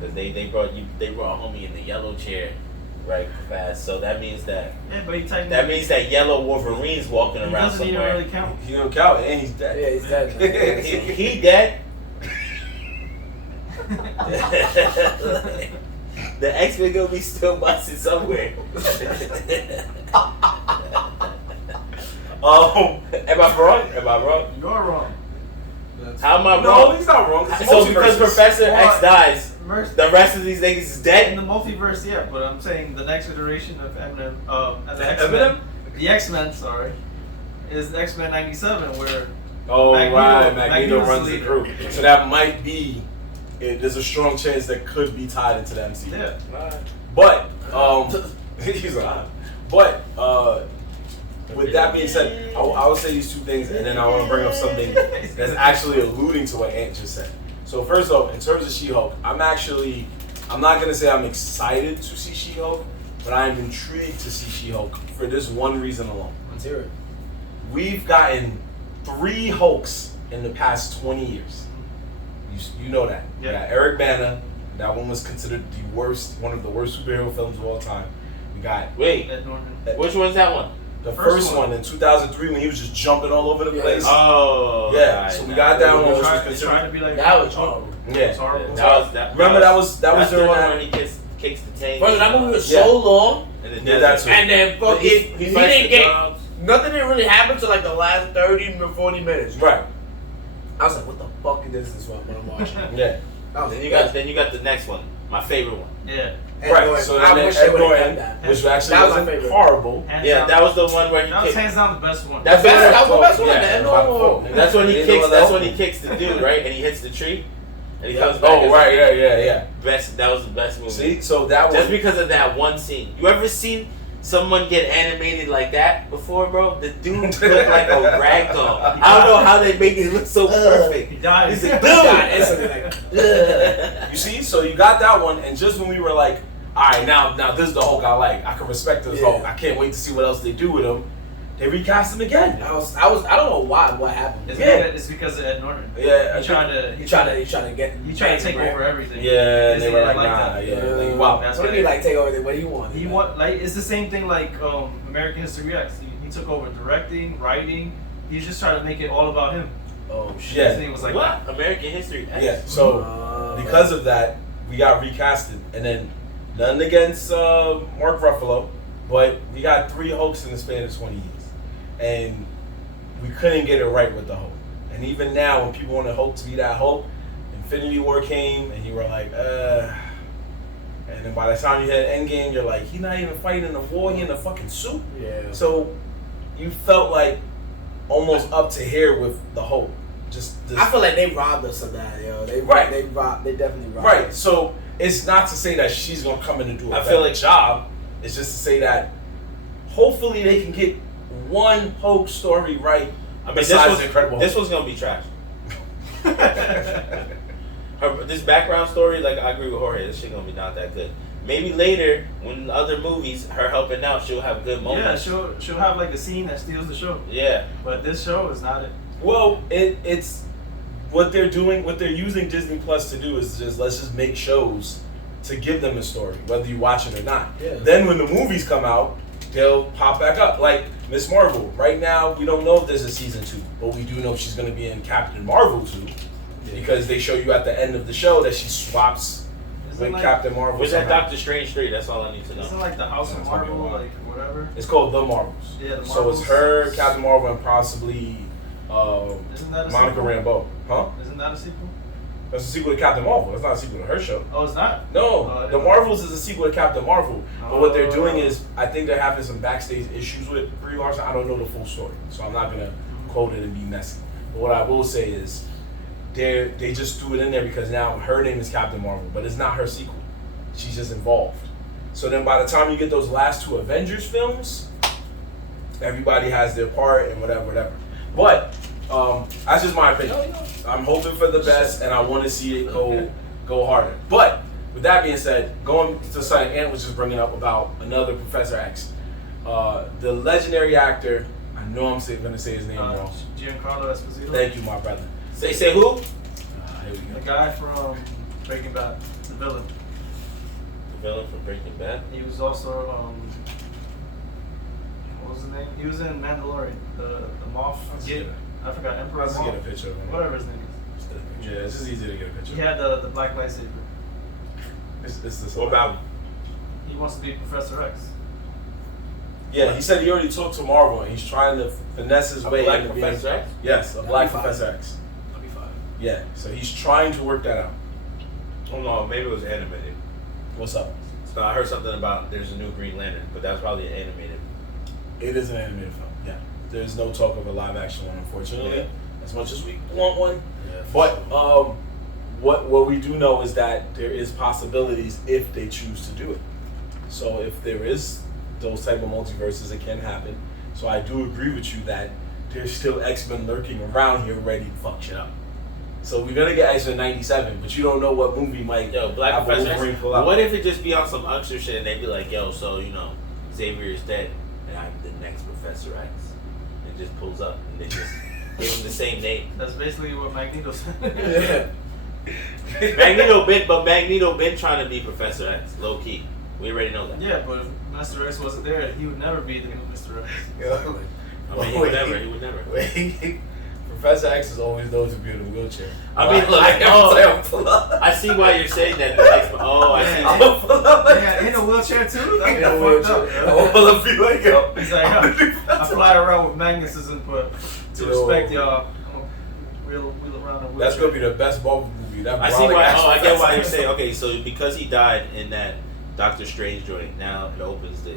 because they brought homie in the yellow chair right fast. So that means that yellow Wolverine's walking he around doesn't even somewhere. really count. He don't count, and he's dead. Yeah, he's dead. He dead. The X-Men gonna be still busting somewhere. Am I wrong? You're wrong. How am I No, wrong? he's not wrong. It's So because multiverses. Professor X Well, dies, Merc- the rest of these niggas is in dead. the multiverse, yeah, but I'm saying the next iteration of Eminem, the Eminem? X-Men, sorry, is X-Men 97, where Oh, Magneto- right. Magneto Magneto's runs the leader. group. So that might be, there's a strong chance that could be tied into the MCU. yeah, But, he's alive. But, with that being said, I will say these two things, and then I want to bring up something that's actually alluding to what Ant just said. So first off, in terms of She-Hulk, I'm not going to say I'm excited to see She-Hulk, but I am intrigued to see She-Hulk for this one reason alone. Let's hear it. we've gotten 3 Hulks in the past 20 years. You know that. Yeah. We got Eric Bana. That one was considered one of the worst superhero films of all time. We got Wait, Ed Norton. which one's that one? the first one in 2003 when he was just jumping all over the place. Oh, yeah. So we got that one. Which was They considered, tried to be like That was horrible. yeah. It's horrible. Remember that was that's the during one that. where he kicks the tank. First, that movie was Yeah. so long, And then Yeah, that's and then But fucking he fights didn't the get dogs. nothing. Didn't really happen to like the last 30 to 40 minutes. Right. I was like, what the fuck is this when I'm watching? Yeah. Then you got the next one, my favorite one. Yeah. Right. So I then wish they Ed would have Norton, done that. which actually That was my wasn't favorite. horrible. Hands Yeah, down, that was the one where he that was kicked. hands down the best one. That's the one. That was the best one. Yeah, The Ed about Norton the one. phone. That's when he They kicks. know That's that when he one. kicks the dude, right? And he hits the tree, and he comes back. Oh as right, a- yeah. Best. That was the best movie. See, so that was Just because of that one scene. You ever seen someone get animated like that before, bro? The dude looked like a rag doll. I don't know how they make it look so He perfect. died. He's like, God, dude. instantly like, You see, so you got that one, and just when we were like, all right, now this is the Hulk I like. I can respect this Yeah. Hulk. I can't wait to see what else they do with him. They recast him again. I don't know what happened. It's because of Ed Norton. Yeah, He tried to He tried to get. He tried to take over everything. Yeah, and they Disney were like, didn't nah, that. yeah. Wow. That's What do why you mean, like take over what he wanted? He want like it's the same thing like American History X. He took over directing, writing. He's just trying to make it all about him. Oh shit. Yeah. Disney was like, What? American History X? Yeah, so because of that, we got recasted, and then nothing against Mark Ruffalo, but we got 3 Hulks in the span of 20 years, and we couldn't get it right with the Hulk. And even now, when people want the Hulk to be that Hulk, Infinity War came, and you were like, and then by the time you had Endgame, you're like, he's not even fighting in the war, he in the fucking suit. Yeah. So you felt like almost up to here with the Hulk. Just this, I feel like they robbed us of that, yo. They Right. They definitely robbed right. us. So it's not to say that she's gonna come in and do a I better feel like- job. It's just to say that hopefully they can get one Hulk story right. I mean, besides Incredible this Hulk. one's gonna be trash. This background story, like I agree with Jorge, this shit gonna be not that good. Maybe later, when other movies, her helping out, she'll have good yeah, moments. she'll have like a scene that steals the show. Yeah. But this show is not it. Well, it's what they're doing. What they're using Disney Plus to do is let's just make shows to give them a story, whether you watch it or not. Yeah. Then when the movies come out, they'll pop back up. Like Miss Marvel. Right now, we don't know if there's a season 2, but we do know she's going to be in Captain Marvel 2 because they show you at the end of the show that she swaps Isn't with like, Captain Marvel. Was that somehow. Doctor Strange 3? That's all I need to know. Isn't like the House Yeah, of it's gonna be Marvel, wild. like whatever. It's called The Marvels. Yeah, the So Marvels. it's her, Captain Marvel, and possibly Isn't that a Monica sequel? Rambeau. Huh? Isn't that a sequel? That's a sequel to Captain Marvel. That's not a sequel to her show. Oh, it's not. No, Oh, I The didn't know. Marvels is a sequel to Captain Marvel. But what they're doing Oh. is, I think they're having some backstage issues with Brie Larson. I don't know the full story, so I'm not gonna quote it and be messy. But what I will say is, they just threw it in there because now her name is Captain Marvel, but it's not her sequel. She's just involved. So then by the time you get those last 2 Avengers films, everybody has their part and whatever. But that's just my opinion. I'm hoping for the best, and I want to see it go harder. But with that being said, going to something Ant was just bringing up about another Professor X, the legendary actor. I know I'm going to say his name wrong. Giancarlo Esposito. Thank you, my brother. Say who? Here we The go. guy from Breaking Bad, the villain. The villain from Breaking Bad. He was also what was his name? He was in Mandalorian. The Moff. I forgot. Emperor Let's just get a Moff. picture of him. Whatever his name is. Yeah, it's just easy to get a picture. He had the black lightsaber. It's this. What about him? He wants to be Professor X. Yeah, he said he already talked to Marvel, and he's trying to finesse his way Black into being. Professor X? Yes, a Black fine. Professor X. I'll be fine. Yeah, so he's trying to work that out. Oh no, maybe it was animated. What's up? So I heard something about there's a new Green Lantern, but that's probably animated. It is an animated film. Yeah, there's no talk of a live action one, unfortunately. Yeah. As much as we want one, Yeah, but what we do know is that there is possibilities if they choose to do it. So if there is those type of multiverses, it can happen. So I do agree with you that there's still X-Men lurking around here ready to fuck shit up. So we're gonna get X-Men 97, but you don't know what movie might Yo, Black have Professor Wolverine X. pull out. What if it just be on some extra shit and they be like, yo, so Xavier is dead and I'm the next Professor X. and just pulls up, and they just give him the same name. That's basically what Magneto said. Magneto been trying to be Professor X, low key. We already know that. Yeah, but if Mr. X wasn't there, he would never be the new Mr. X. I mean, he would never. Wait. Professor X is always known to be in a wheelchair. I mean, look, I see why you're saying that. I see. In a wheelchair too? That's In a fucked wheelchair. up. I'm gonna be like, yo. He's like, I fly around with magnetism, but to respect y'all, wheel around in a wheelchair. That's gonna be the best Marvel movie. I see why. I get why you're saying. Okay, so because he died in that Doctor Strange joint, now it opens the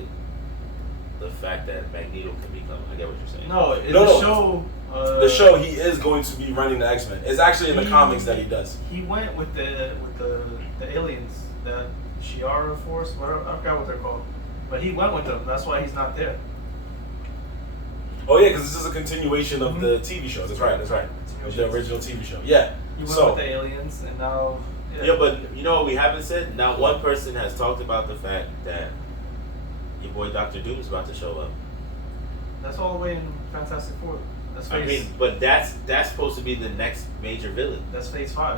fact that Magneto can become. I get what you're saying. No, in the show. The show, he is going to be running the X-Men. It's actually in the comics that he does. He went with the aliens, that Shi'ara Force, whatever, I forgot what they're called. But he went with them. That's why he's not there. Oh yeah, because this is a continuation of the TV show. That's right. The original TV show. Yeah. He went with the aliens, and now. Yeah, but you know what we haven't said? Not one person has talked about the fact that your boy Dr. Doom is about to show up. That's all the way in Fantastic Four. But that's supposed to be the next major villain. That's Phase 5.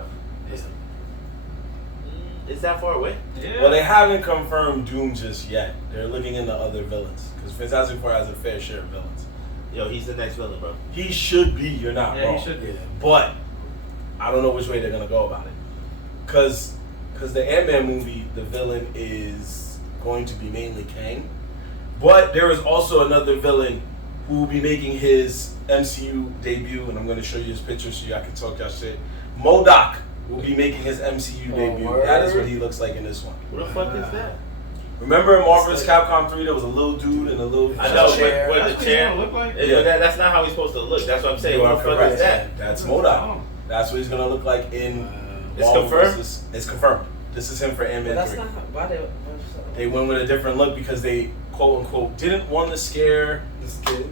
Is that far away? Yeah. Well, they haven't confirmed Doom just yet. They're looking into other villains because Fantastic Four has a fair share of villains. Yo, he's the next villain, bro. He should be. You're not wrong. Yeah, he should be. But I don't know which way they're gonna go about it. Because the Ant-Man movie, the villain is going to be mainly Kang, but there is also another villain who will be making his MCU debut, and I'm going to show you his picture so y'all can talk y'all shit. MODOK will be making his MCU debut. Word. That is what he looks like in this one. What the fuck is that? Remember in Marvel's Capcom 3, there was a little dude and a little I know, chair. but the chair. Look like? Yeah. That's not how he's supposed to look. That's what I'm saying. You What are the fuck correct. is that? That's MODOK. That's what he's going to look like in It's Marvel confirmed? versus- It's confirmed. This is him for Ant-Man That's 3. not why They went with a different look because they, quote unquote, didn't want to scare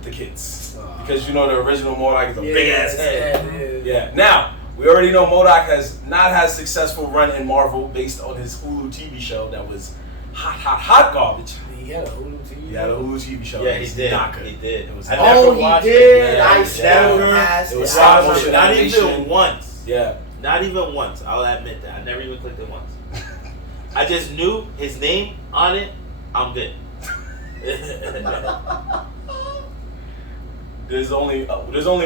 the kids. Because you know the original MODOK is a big ass head. Yeah. Now, we already know MODOK has not had a successful run in Marvel based on his Hulu TV show that was hot garbage. He had a Hulu TV. He had a Hulu TV show. Yeah, that he was did. not good. He did. It was I not never Oh, he watched did. it. I Yeah, still never. passed It was it. stop I motion. Not animation. even once. Yeah. Not even once. I'll admit that. I never even clicked it once. I just knew his name on it. I'm good. There's only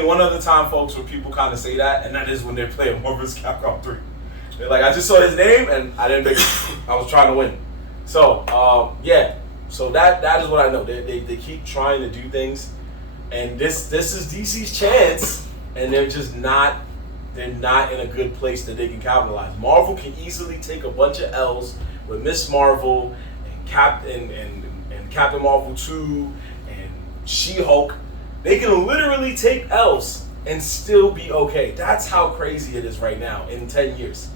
one other time, folks, where people kind of say that, and that is when they're playing Marvel's Capcom 3. They're like, I just saw his name and I didn't make it. I was trying to win. So yeah. So that is what I know. They keep trying to do things, and this is DC's chance, and they're just not. They're not in a good place that they can capitalize. Marvel can easily take a bunch of L's with Miss Marvel and Captain Marvel 2 and She-Hulk. They can literally take L's and still be okay. That's how crazy it is right now in 10 years.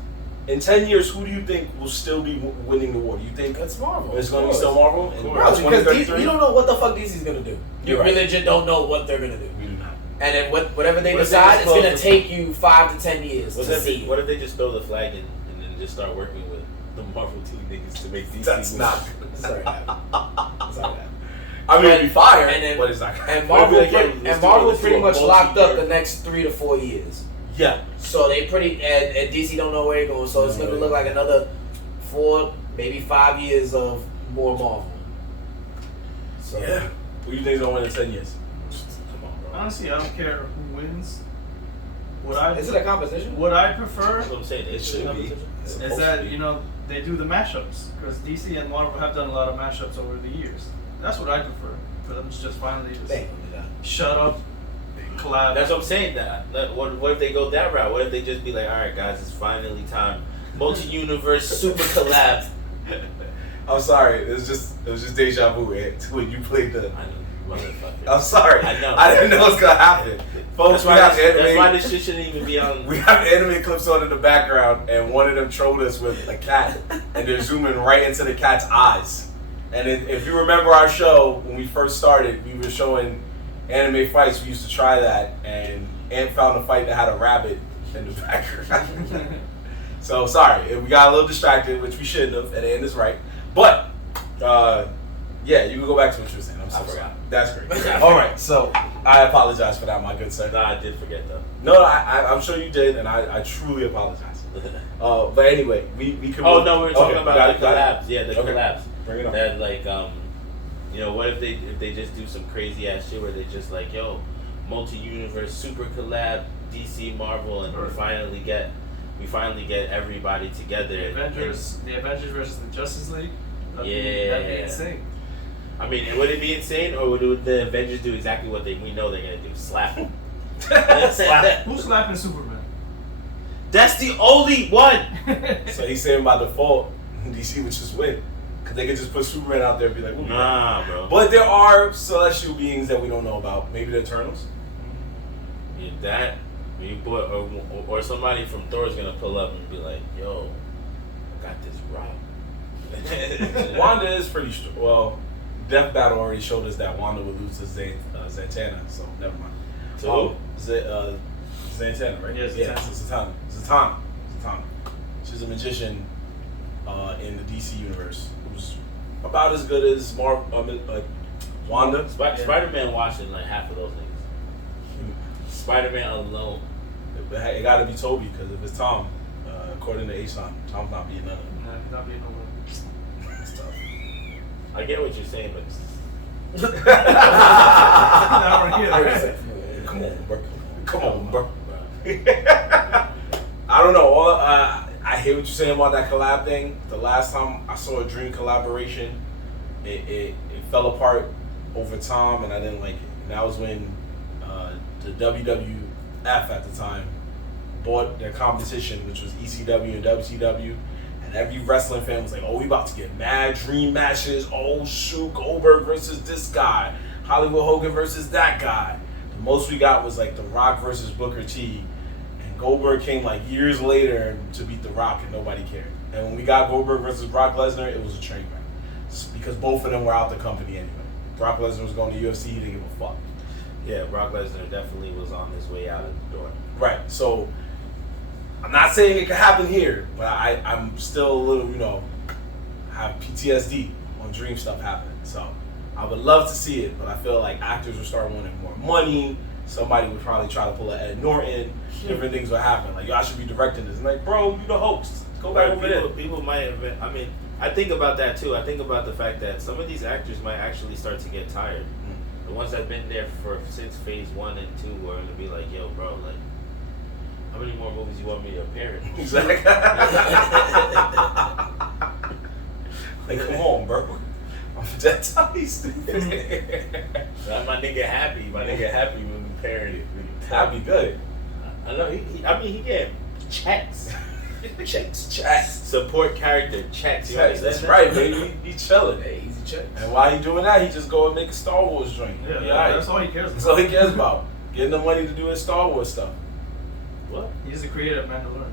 In 10 years, who do you think will still be winning the war? Do you think It's Marvel. it's going to be still Marvel? In Bro, because 2033? you don't know what the fuck DC's gonna do. You You're right. really just don't know what they're gonna do. We do not. And then whatever they What if they decide, just it's gonna close take you 5 to 10 years to see. What if they just throw the flag in and then just start working with the Marvel team niggas to make these That's movies? not. It's not gonna happen. It's not gonna happen. I mean, it'd be fire, And then- but it's not. And What if Marvel, they get- let's do Marvel a pretty much locked up multi-year- the next 3 to 4 years. Yeah. So they and DC don't know where they're going. So it's gonna look like another 4, maybe 5 years of more Marvel. So Yeah. Who do you think is going to win in 10 years? Come on, bro. Honestly, I don't care who wins. is it a competition? What I prefer That's what I'm saying. It should be. is that, you know, they do the mashups. Because DC and Marvel have done a lot of mashups over the years. That's what I prefer. For them to just finally just They ain't gonna do shut up, collab. That's what I'm saying. What if they go that route? What if they just be like, all right, guys, it's finally time. Multi-universe super collab. I'm sorry. It was just deja vu, Ed, when you played the. I know, motherfucker. I'm sorry. I know. I didn't know it was gonna happen, folks. That's why this shit shouldn't even be on. We have anime clips on in the background, and one of them trolled us with a cat, and they're zooming right into the cat's eyes. And if you remember our show when we first started, we were showing anime fights. We used to try that, and Ant found a fight that had a rabbit in the background. So sorry, we got a little distracted, which we shouldn't have, and Ant is right. But Yeah, you can go back to what you were saying. I'm so I sorry. forgot. That's great. All right, so I apologize for that, my good sir. No, I did forget though. No, I'm sure you did, and I truly apologize. But anyway, we can. Oh no, we were talking about the got collabs. Yeah, the collabs. Bring it on. That like you know, what if they just do some crazy ass shit where they just like, yo, multi-universe super collab DC Marvel, and we finally get everybody together. The Avengers versus the Justice League. That'd be insane. I mean, would it be insane, or would the Avengers do exactly what we know they're gonna do? Slap him. Who's slapping Superman? That's the only one. So he's saying by default, DC would just win. Because they could just put Superman out there and be like, ooh, nah, bro. But there are celestial beings that we don't know about. Maybe the Eternals. Yeah, that, or somebody from Thor's gonna pull up and be like, yo, I got this rock. Wanda is pretty strong. Well, Death Battle already showed us that Wanda would lose to Zatanna, so never mind. So Zatanna, right? Yeah, Zatanna. She's a magician in the DC universe who's about as good as Wanda. Spider-Man watching like half of those niggas. Spider-Man alone. It got to be Toby, because if it's Tom, according to H-Son, Tom's not being none of them. Nah, he's not being no one. That's tough. I get what you're saying, but Come on, bro. I don't know. I hear what you're saying about that collab thing. The last time I saw a Dream collaboration, it fell apart over time, and I didn't like it. And that was when the WWF at the time bought their competition, which was ECW and WCW. And every wrestling fan was like, oh, we about to get mad dream matches. Oh, shoot, Goldberg versus this guy. Hollywood Hogan versus that guy. The most we got was like The Rock versus Booker T. And Goldberg came like years later to beat The Rock, and nobody cared. And when we got Goldberg versus Brock Lesnar, it was a train wreck. Because both of them were out the company anyway. Brock Lesnar was going to UFC, he didn't give a fuck. yeah, Brock Lesnar definitely was on his way out of the door. Right, so I'm not saying it could happen here, but I'm still a little, have PTSD on dream stuff happening. So I would love to see it, but I feel like actors would start wanting more money. Somebody would probably try to pull an Ed Norton. Different things would happen. Like, y'all should be directing this. And like, bro, you the host. Go back over there. People might have been, I mean, I think about that too. I think about the fact that some of these actors might actually start to get tired. The ones that have been there since phase 1 and 2 were going to be like, yo, bro, like, how many more movies you want me to appear in? Exactly. Like, come on, bro. That's how he's stupid. My nigga happy when we paired. That'd be good. I know. He get checks. Checks. Support character checks. That's right, baby. He chilling. Hey, easy checks. And while he doing that, he just go and make a Star Wars joint. Yeah, right. that's all he cares about. That's all he cares about. Getting the money to do his Star Wars stuff. What? He's the creator of Mandalorian.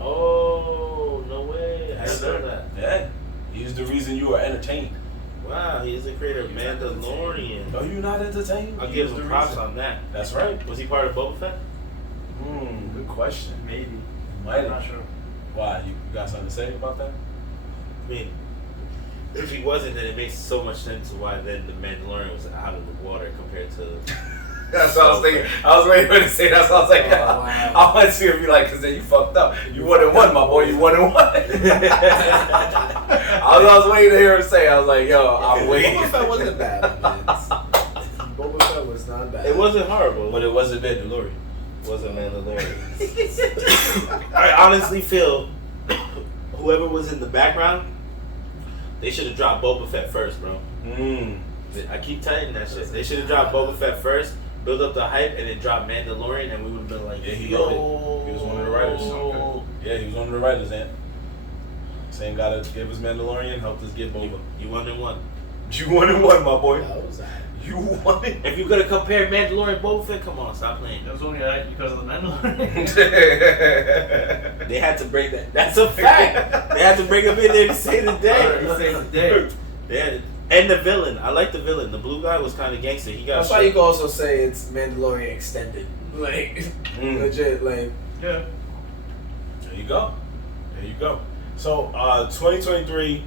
Oh, no way. I didn't know that. Yeah. He's the reason you are entertained. Wow, he's the creator of Mandalorian. Are you not entertained? I'll give him props on that. That's right. Was he part of Boba Fett? Good question. Maybe. Might I'm have. not sure. Why? You got something to say about that? I mean, if he wasn't, then it makes so much sense why then the Mandalorian was out of the water compared to... That's what I was thinking. I was waiting for you to say that. So I was like, wow. I want to see if you like, because then you fucked up. You 1-1, my boy. You 1-1. I was waiting to hear him say. I was like, yo, I'm waiting. Boba Fett wasn't bad, man. Boba Fett was not bad. It wasn't horrible, But it wasn't Mandalorian. it wasn't Mandalorian. I honestly feel whoever was in the background, they should have dropped Boba Fett first, bro. I keep telling you that shit. They should have dropped Boba Fett first, build up the hype, and then drop Mandalorian, and we would have been like, Yeah, he yo. He was one of the writers. Yeah, he was one of the writers, and same guy that gave us Mandalorian helped us get Boba. You 1-1. You 1-1, my boy. That was that. You won it. If you're gonna compare Mandalorian and Boba Fett, come on, stop playing. It was only because of the Mandalorian. They had to bring that. That's a fact. They had to bring him in there to save the day. He saved the day. They had, and the villain. I like the villain. The blue guy was kind of gangster. He got. That's why you can also say it's Mandalorian extended. Like, legit, like. Yeah. There you go. There you go. So, 2023,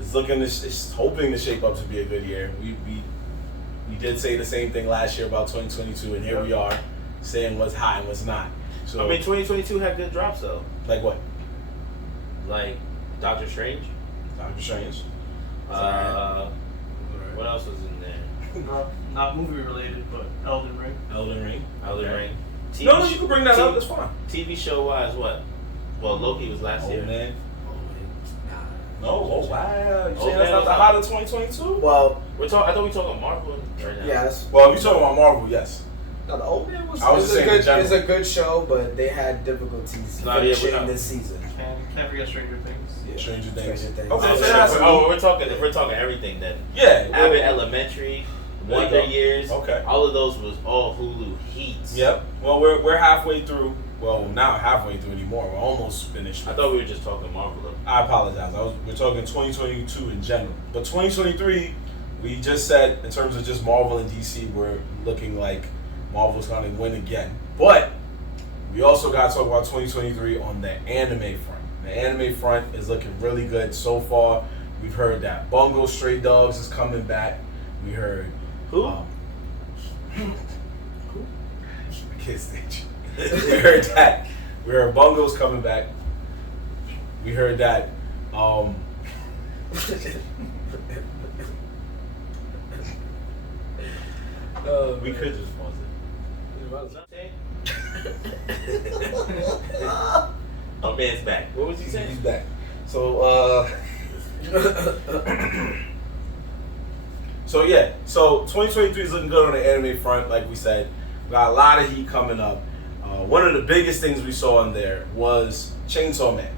It's looking. It's hoping to shape up to be a good year. We did say the same thing last year about 2022, and here we are saying what's hot and what's not. So I mean, 2022 had good drops though. like what? Like Doctor Strange. Doctor Strange. What else was in there? Not movie related, but Elden Ring. Elden Ring. Elden Ring. No, you can bring that up. That's fine. TV show wise, what? Well, Loki was last year. Man. Nah. No. Oh wow. You Oh, saying that's man, not the hot of 2022? Well, I thought we talking Marvel right now. yeah, that's. Well, if you're talking about Marvel, yes. No, the Old Man was. I was it's just a saying in good. general. It's a good show, but they had difficulties No, yeah, finishing we're not- this season. Can't forget Stranger Things. Yeah. Stranger Things. Stranger Things. Okay, Oh, so so that's if we're talking everything then. Yeah. Abbott Elementary, There you Wonder go. Years. Okay. All of those was all Hulu heats. Yep. Well, we're halfway through. Well, not halfway through anymore. We're almost finished. I thought we were just talking Marvel though. I apologize. We're talking 2022 in general, but 2023, we just said in terms of just Marvel and DC, we're looking like Marvel's going to win again. But we also got to talk about 2023 on the anime front. The anime front is looking really good so far. We've heard that Bungo Stray Dogs is coming back. We heard Who? Kids stage. We heard that. We heard Bungo's coming back. We heard that. We could just pause it. Oh man's back. What was he He's saying? back. So, so 2023 is looking good on the anime front, like we said. We got a lot of heat coming up. One of the biggest things we saw in there was Chainsaw Man.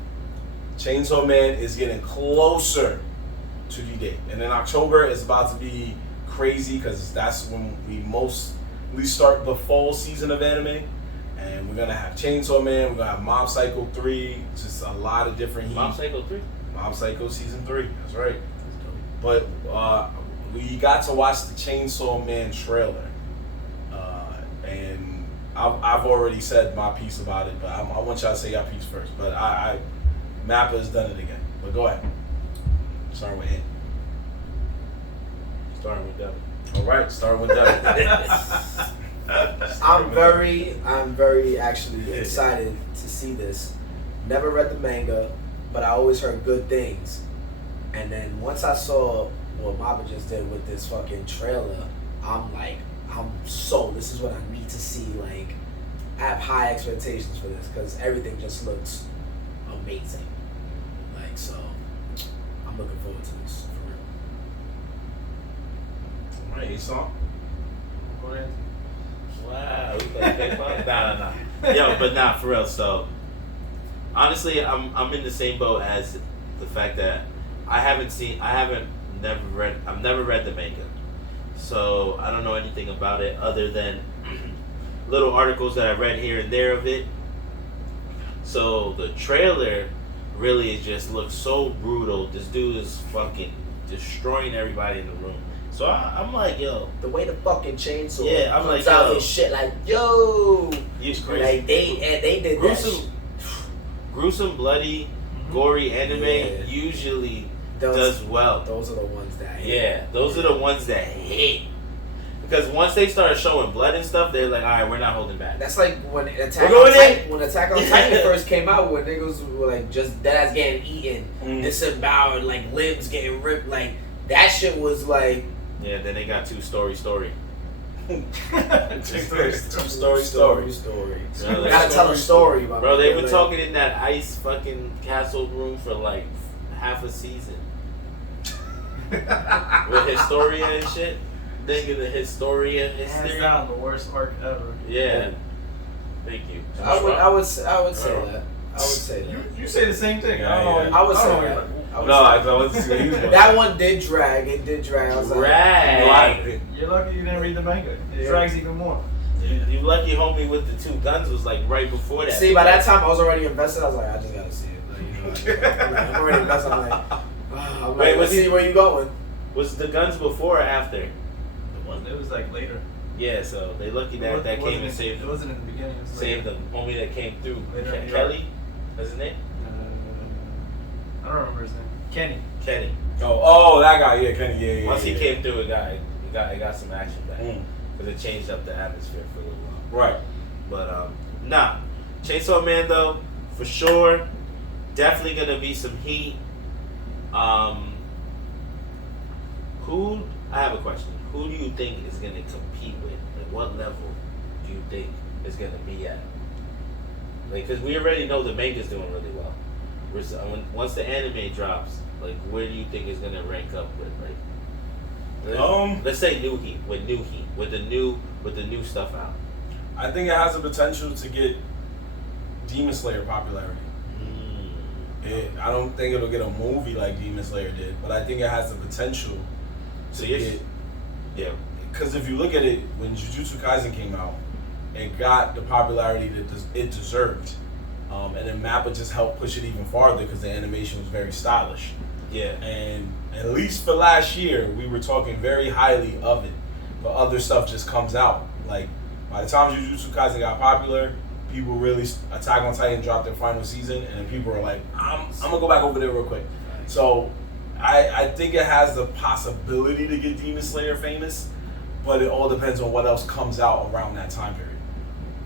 Chainsaw Man is getting closer to the date. And in October, it's about to be crazy because that's when we start the fall season of anime. And we're going to have Chainsaw Man, we're going to have Mob Psycho 3, just a lot of different heat. Mob Psycho 3? Mob Psycho Season 3, that's right. But we got to watch the Chainsaw Man trailer. And I've already said my piece about it, but I want y'all to say your piece first. But Mappa has done it again. But go ahead. Starting with him. Starting with Devin. All right, starting with Devin. I'm very actually excited to see this. Never read the manga, but I always heard good things. And then once I saw what Mappa just did with this fucking trailer, I'm like, I'm sold. This is what I need to see. Like, I have high expectations for this because everything just looks amazing. Like, so I'm looking forward to this for real. All right, Esau. Go ahead. Wow, we play K-pop? Nah. Yo, but nah, for real. So, honestly, I'm in the same boat as the fact that I've never read the manga. So, I don't know anything about it other than little articles that I read here and there of it. So, the trailer really just looks so brutal. This dude is fucking destroying everybody in the room. So I'm like, yo. The way the fucking chainsaw Yeah, I'm like, comes out yo. and shit, like, yo. It's crazy. Like, they did Gruesome, bloody, gory anime Yeah. usually that. does well. Those are the ones that hit. Yeah, those are the ones that hit. Because once they started showing blood and stuff, they're like, all right, we're not holding back. That's like when Attack We're going on Titan first came out, when niggas were like just deadass getting eaten, disemboweled, like limbs getting ripped, like that shit was like. Yeah, then they got two story. Story. Really? Gotta tell a story, my Bro, they've been like, talking in that ice fucking castle room for like half a season. With Historia and shit. Think of the Historia Hands history. down, the worst arc ever. Yeah. Thank you. I would say that. I would say that. You say the same thing. Yeah, I don't know. I would I say don't that. know. I wasn't seeing he was going. That one did drag. It did drag. I was like, Drag. You're lucky you didn't read the manga. It drags even more. You lucky homie with the two guns was like right before that. see, by that time I was already invested. I was like, I just gotta see it. Like, I'm already invested. I'm like, Wait, let's see where you going. Was the guns before or after? It was like later. Yeah, so they lucky that that came and saved It them. wasn't in the beginning. It was Saved later. the homie that came through. Later in New Kelly? That's his name? I don't remember his name. Kenny. Oh, that guy, yeah, Kenny, yeah. Once he yeah. came through, it got some action back. Mm. Because it changed up the atmosphere for a little while. Right. But nah, Chainsaw Man though, for sure, definitely gonna be some heat. Who? I have a question. Who do you think is gonna compete with? Like, what level do you think is gonna be at? Like, cause we already know the manga's doing really well. Once the anime drops, like, where do you think it's gonna rank up with? Like, let's say New Heat, with the new stuff out. I think it has the potential to get Demon Slayer popularity. I don't think it'll get a movie like Demon Slayer did, but I think it has the potential to get. Yeah. Because if you look at it, when Jujutsu Kaisen came out, it got the popularity that it deserved. And then Mappa just helped push it even farther because the animation was very stylish. Yeah. And at least for last year, we were talking very highly of it. But other stuff just comes out. Like, by the time Jujutsu Kaisen got popular, people really, Attack on Titan dropped their final season, and people were like, I'm going to go back over there real quick. So, I think it has the possibility to get Demon Slayer famous, but it all depends on what else comes out around that time period.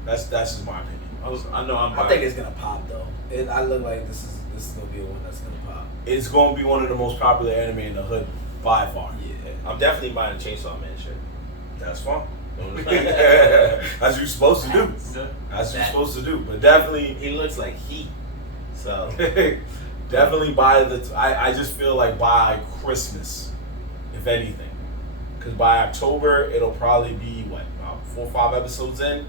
That's just my opinion. I think it's gonna pop though. I look like this is gonna be one that's gonna pop. It's gonna be one of the most popular anime in the hood by far. Yeah, I'm definitely buying a Chainsaw Man shirt. That's fun. As you're supposed to do. As you're supposed to do. But definitely, he looks like heat. So definitely buy I just feel like by Christmas, if anything, because by October it'll probably be about 4 or 5 episodes in.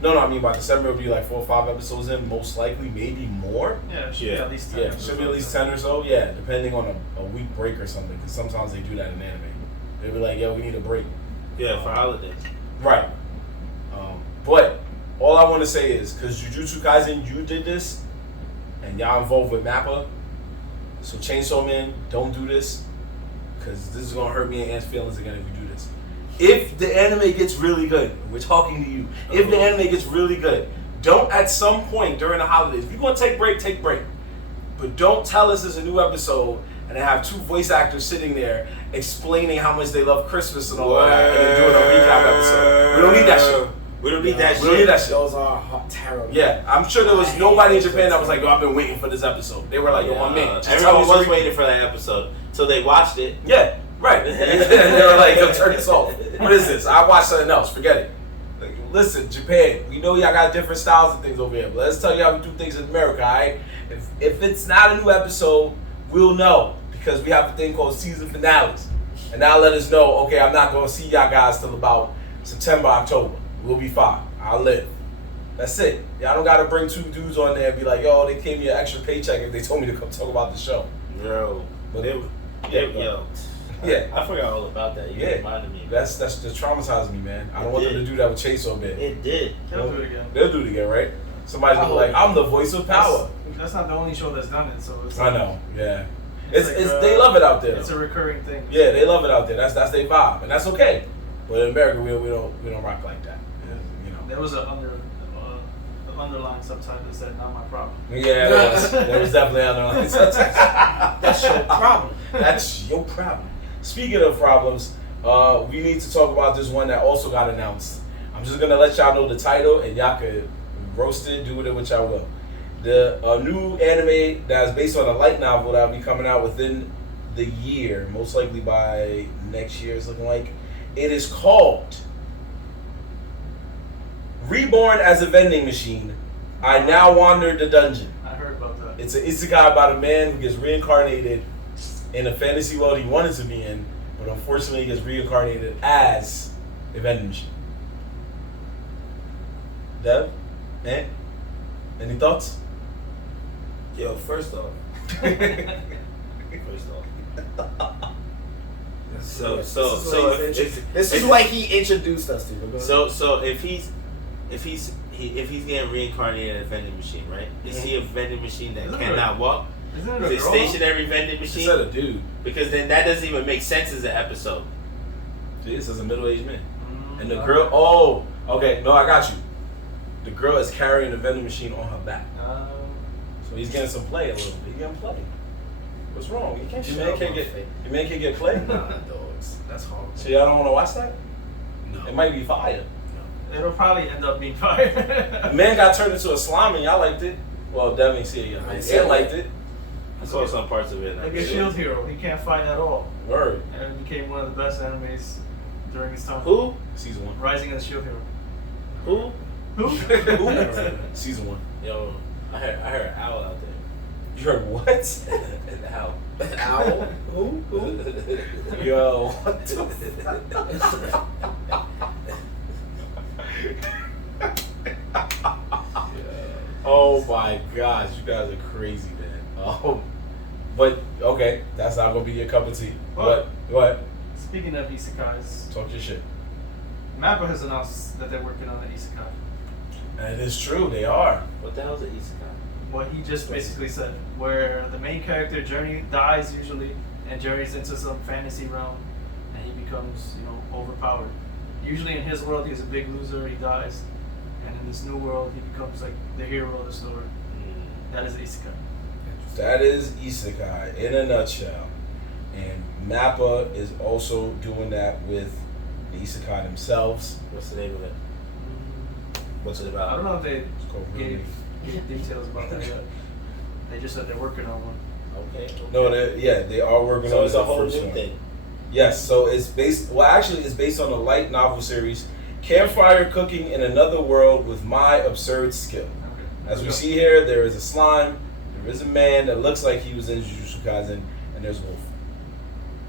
No, I mean by December it'll be like 4 or 5 episodes in, most likely, maybe more. Yeah, it should be at least 10. Yeah, it should be at least 10 or so. Yeah, depending on a week break or something, because sometimes they do that in anime. They'll be like, yo, we need a break. Yeah, for holidays. Right. But all I want to say is, because Jujutsu Kaisen, you did this, and y'all involved with Mappa, so Chainsaw Man, don't do this, because this is going to hurt me and Ant's feelings again if you do this. If the anime gets really good, we're talking to you, if the anime gets really good, don't at some point during the holidays, if you're going to take break. But don't tell us there's a new episode and then have 2 voice actors sitting there explaining how much they love Christmas and all that, and then doing a recap episode. We don't need that shit. We don't need that shit. We don't need that shit. Those are terrible. Yeah, I'm sure there was nobody in Japan that was like, yo, I've been waiting for this episode. They were like, yo, my man. Everyone was waiting for that episode. So they watched it. Yeah, right. And they were like, yo, turn this off. What is this? I watched something else. Forget it. Like, listen, Japan, we know y'all got different styles and things over here, but let's tell you how we do things in America, all right? If it's not a new episode, we'll know, because we have a thing called season finales. And now let us know, okay, I'm not going to see y'all guys till about September, October. We'll be fine. I'll live. That's it. Y'all don't got to bring 2 dudes on there and be like, yo, they gave me an extra paycheck if they told me to come talk about the show. Yo. But Yo. Yeah. I forgot all about that. You reminded me. That's just traumatized me, man. I don't want them to do that with Chainsaw Man. It did. They'll do it again. They'll do it again, right? Somebody's gonna be like, I'm the voice of power. That's not the only show that's done it, so it's I know, yeah. It's they love it out there. It's a recurring thing. Yeah, they love it out there. That's their vibe, and that's okay. But in America, we don't rock like that. You know. There was an underlying subtitle that said "Not my problem." Yeah, there was definitely underlying subtext. That's your problem. That's your problem. Speaking of problems, we need to talk about this one that also got announced. I'm just gonna let y'all know the title, and y'all could roast it, do with it what y'all will. The new anime that's based on a light novel that'll be coming out within the year, most likely by next year, it's looking like. It is called Reborn as a Vending Machine. I Now Wander the Dungeon. I heard about that. It's an isekai about a man who gets reincarnated in a fantasy world he wanted to be in, but unfortunately he gets reincarnated as a vending machine. Dev? Any thoughts? Yo, first off. This is what he introduced us to. So if he's getting reincarnated as a vending machine, right? Is he a vending machine that cannot walk? Is it a stationary vending machine? Is that a dude? Because then that doesn't even make sense as an episode. This is a middle-aged man. And the girl, oh, okay, no, I got you. The girl is carrying the vending machine on her back. So he's getting some play a little bit. He's getting play. What's wrong? You can't You shit man on can't my get- face. Your man can't get played. Nah, dogs. That's horrible. So y'all don't want to watch that? No. It might be fire. It'll probably end up being fire. The man got turned into a slime and y'all liked it. Well, Devin ain't see it yet. I ain't But see Ed it. liked it. I saw some parts of it. Like a shield hero. He can't fight at all. Word. And it became one of the best animes during his time. Who? Season 1. Rising as Shield Hero. Who? Who? Season 1. Yo, I heard an owl out there. You heard what? An owl. Owl? Who? Yo, what the Oh my gosh, you guys are crazy, man. But okay, that's not gonna be your cup of tea. What? What? Speaking of isekais, Talk your shit. Mappa has announced that they're working on an isekai. And it is true, they are. What the hell is an isekai? What he just basically said, where the main character dies usually and journeys into some fantasy realm, and he becomes, overpowered. Usually in his world, he's a big loser. He dies, and in this new world, he becomes like the hero of the story. That is isekai. That is Isekai in a nutshell. And Mappa is also doing that with the Isekai themselves. What's the name of it? What's it I about? don't know if they It's called gave details about that yet. They just said they're working on one. Okay. No, they are working So on it's a the whole first new one. thing. Yes, so it's based on a light novel series, Campfire Cooking in Another World with My Absurd Skill. Okay. As we see here, there is a slime, there is a man that looks like he was in Jujutsu Kaisen, and there's a wolf.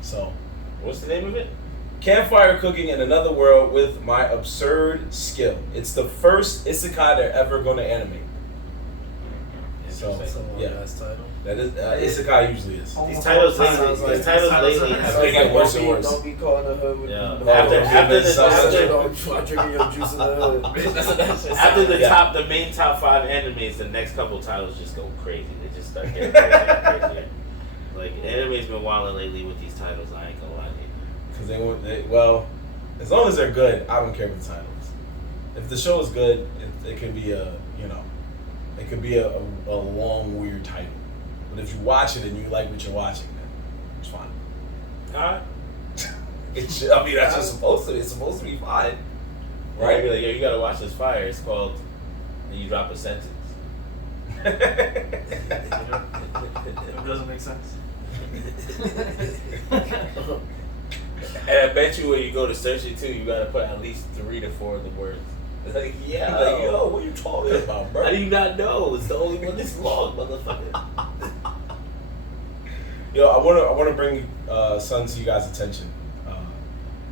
So, What's the name of it? Campfire Cooking in Another World with My Absurd Skill. It's the first isekai they're ever going to animate. So, yeah, title. that is isekai usually is. These titles Sounds like- lately have have been getting worse and don't worse. Don't be caught in the hood with Yeah. the After drinking your juice in the hood. That's After the Yeah. the main top 5 animes, the next couple titles just go crazy. They just start getting crazier and crazier. Like anime's been wilding lately with these titles. I ain't gonna lie to you. Because well, as long as they're good, I don't care what the title is. If the show is good, it could be it could be a long, weird title. But if you watch it and you like what you're watching, then it's fine. Alright. I mean, that's just supposed to be. It's supposed to be fine. Right? Right? Be like, yo, you gotta watch this fire. It's called. And you drop a sentence. It doesn't make sense. And I bet you when you go to search it too, you gotta put at least 3 to 4 of the words. Like, yeah, like, yo, what you talking about, bro? How do you not know? It's the only one that's long, motherfucker. Yo, I wanna bring something to you guys' attention.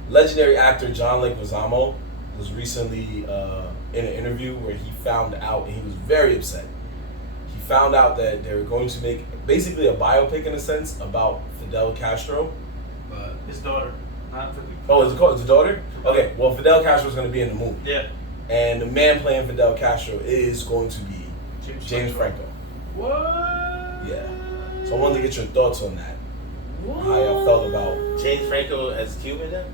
Legendary actor John Leguizamo was recently in an interview where he found out, and he was very upset. He found out that they were going to make basically a biopic in a sense about Fidel Castro. His daughter, not the. Oh, is it called his daughter? Okay, well, Fidel Castro is going to be in the movie. Yeah. And the man playing Fidel Castro is going to be James Franco. What? Yeah. So I wanted to get your thoughts on that. How y'all felt about James Franco as Cuban then?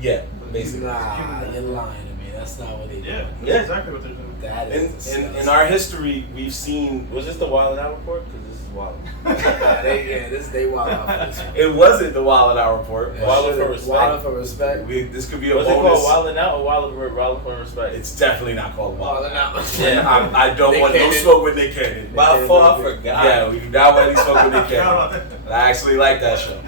Yeah, basically. Nah, you're lying to me. That's not what they do. Yeah, Yeah. that's exactly what they're doing. That is In our history, we've seen. Was this the Wild Out report? Because this is wild. they wild out for this one. It wasn't the Wild Out report. Yeah, Wild should've- for respect. Wild for respect. This could be a Was it bonus. called Wild Out or Wild for Respect? It's definitely not called Wild. Wild out. Yeah, I don't Nick want no Cannon. smoke with Nick Cannon. By far, I forgot. Yeah, we do not want any smoke with Nick Cannon. I actually like that show.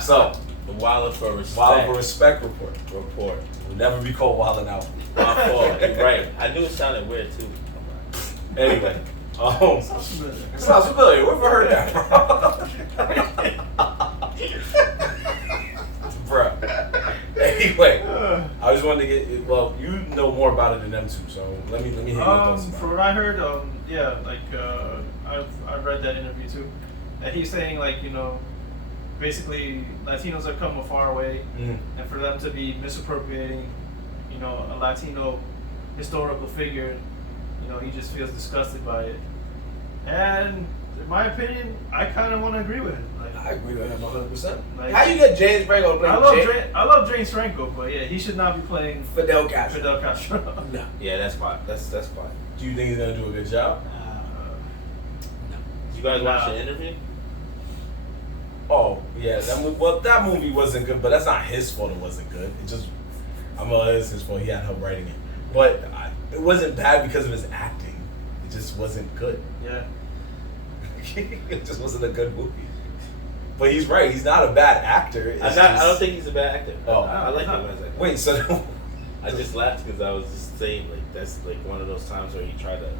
So, The Wild for Respect. Wild for Respect report. report. Will never be called Wild Out. My fault. You're right. I knew it sounded weird too. Anyway, Sounds familiar. sounds familiar. Where've I heard that from? Bruh. Anyway, I just wanted to get. Well, you know more about it than them two, so let me hear your thoughts about From what I heard, I've read that interview too, and he's saying basically Latinos have come a far way, it. and for them to be misappropriating, a Latino historical figure, he just feels disgusted by it. And in my opinion, I kind of want to agree with him. I agree with him 100%. Like- How you get James Franco to play I love James Franco, but yeah, he should not be playing Fidel Castro? Fidel Castro. No. Yeah, that's fine. That's fine. Do you think he's gonna do a good job? Did you guys watch the interview? Oh yeah, that movie wasn't good, but that's not his fault. It wasn't good. It just it's his fault. He had help writing it, but it wasn't bad because of his acting. It just wasn't good. Yeah. It just wasn't a good movie. But he's right. He's not a bad actor. I don't think he's a bad actor. Oh. I like him as an actor. Wait, so I just laughed because I was just saying like that's like one of those times where he tried to,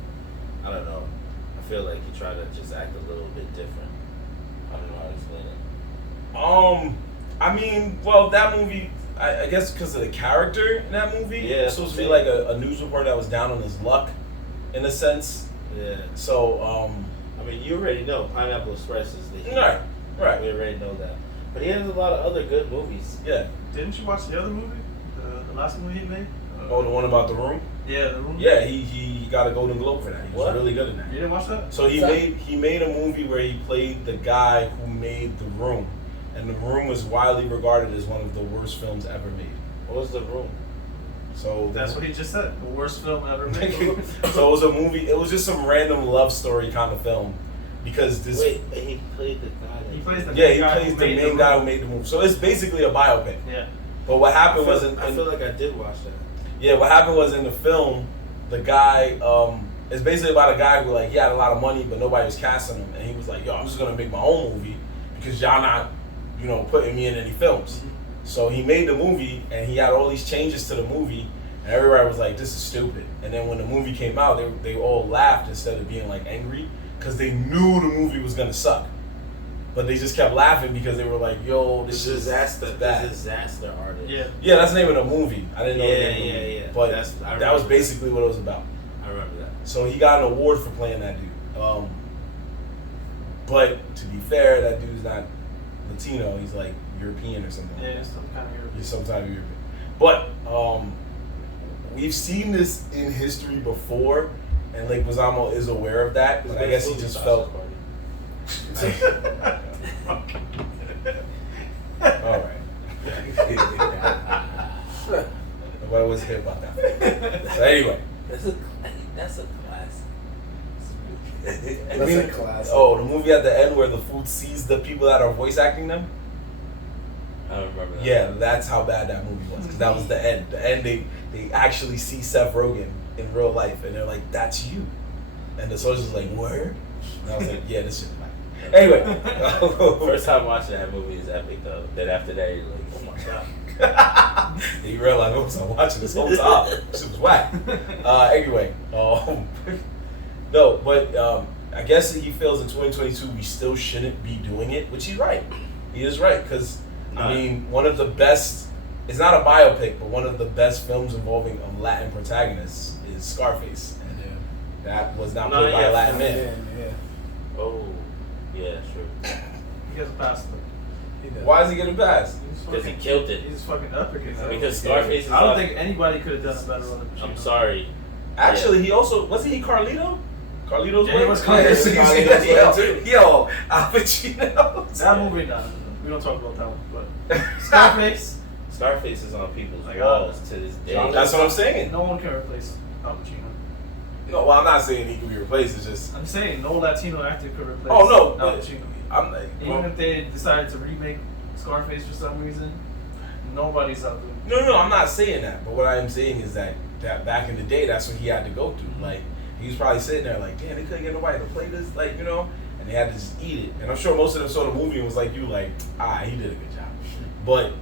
I don't know. I feel like he tried to just act a little bit different. I don't know how to explain it. I mean, well, that movie, I guess because of the character in that movie, Yeah, it's supposed to be like a news reporter that was down on his luck, in a sense. Yeah. So, I mean, you already know Pineapple Express is the hero. Right. We already know that. But he has a lot of other good movies. Yeah. Didn't you watch the other movie? The last movie he made? Oh, the one about The Room? Yeah, The Room? Yeah, he got a Golden Globe for that. He was What? really good in that. You didn't watch that? So he made a movie where he played the guy who made The Room. And The Room was widely regarded as one of the worst films ever made. What was The Room? So That's what he just said. The worst film ever made. So it was a movie. It was just some random love story kind of film, because this. Wait, he played the guy. He plays the Yeah, main he guy plays who the made main guy who made the movie. So it's basically a biopic. Yeah. But what happened I feel like I did watch that. Yeah, what happened was in the film, the guy, it's basically about a guy who like he had a lot of money, but nobody was casting him, and he was like, "Yo, I'm just gonna make my own movie because y'all not, putting me in any films." Mm-hmm. So he made the movie, and he had all these changes to the movie, and everybody was like, "This is stupid." And then when the movie came out, they all laughed instead of being like angry because they knew the movie was gonna suck, but they just kept laughing because they were like, "Yo, this is bad." Disaster artist. Yeah. Yeah, that's the name of the movie. I didn't know the name of the movie. Yeah. But I that was remember basically what it was about. I remember that. So he got an award for playing that dude. But to be fair, that dude's not Latino. He's like European or something. Yeah, like that. some kind of European. He's some type of European. But we've seen this in history before, and Lake Bazamo is aware of that. But I guess he just felt. All right. Nobody was hip about that. So anyway. That's a class. That's a classic. Oh, the movie at the end where the food sees the people that are voice acting them? I don't remember that. Yeah, that's how bad that movie was. Because that was the end. The end, they actually see Seth Rogen in real life, and they're like, "That's you." And the soldier's like, "Word?" And I was like, "Yeah, this shit is bad." Anyway. First time watching that movie is epic, though. Then after that, you're like, oh my god. And you realize I was watching this whole time. Shit was whack. Anyway. No, but I guess he feels in 2022 we still shouldn't be doing it, which he's right. He is right, because, I mean, one of the best, it's not a biopic, but one of the best films involving a Latin protagonist is Scarface. And that was not played by a Latin man. Yeah. Oh, yeah, true. He gets past them. Why is he getting passed? Because he killed it. He's fucking uppercut. Because Scarface is I don't not- think anybody could have done a better than Pacino. I'm sorry. Actually, he also, wasn't he Carlito? Carlito's Yeah, he way? was Carlito's so you way. see that? Carlito's way, too. Yo, Al Pacino. That movie, no. We don't talk about that one. But Scarface, Scarface is on people's Like, walls to this day. That's what I'm saying. no one can replace Al Pacino. No, well, I'm not saying he can be replaced. It's just, I'm saying no Latino actor could replace oh no, Al but Pacino. I'm like, Even if they decided to remake Scarface for some reason, nobody's out there. no, I'm not saying that. But what I am saying is that back in the day, that's what he had to go through. Like, he was probably sitting there like, damn, they couldn't get nobody to play this, like, and they had to just eat it. And I'm sure most of them saw the movie and was like, you like, he did a good job. But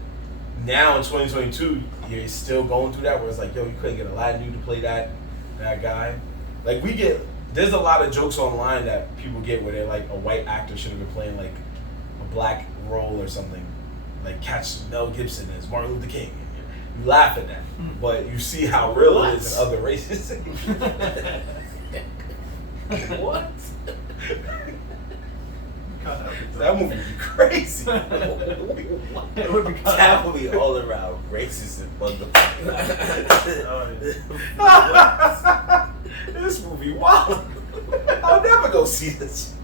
now in 2022, you're still going through that where it's like, yo, you couldn't get a Latin dude to play that guy. Like, there's a lot of jokes online that people get where they're like, a white actor should have been playing like a black role or something. Like, catch Mel Gibson as Martin Luther King. You laugh at that, but you see how real it is in other races. What? That movie would be crazy. It would be That would be all around racist and motherfucker. Oh, This movie, wow. I'll never go see this.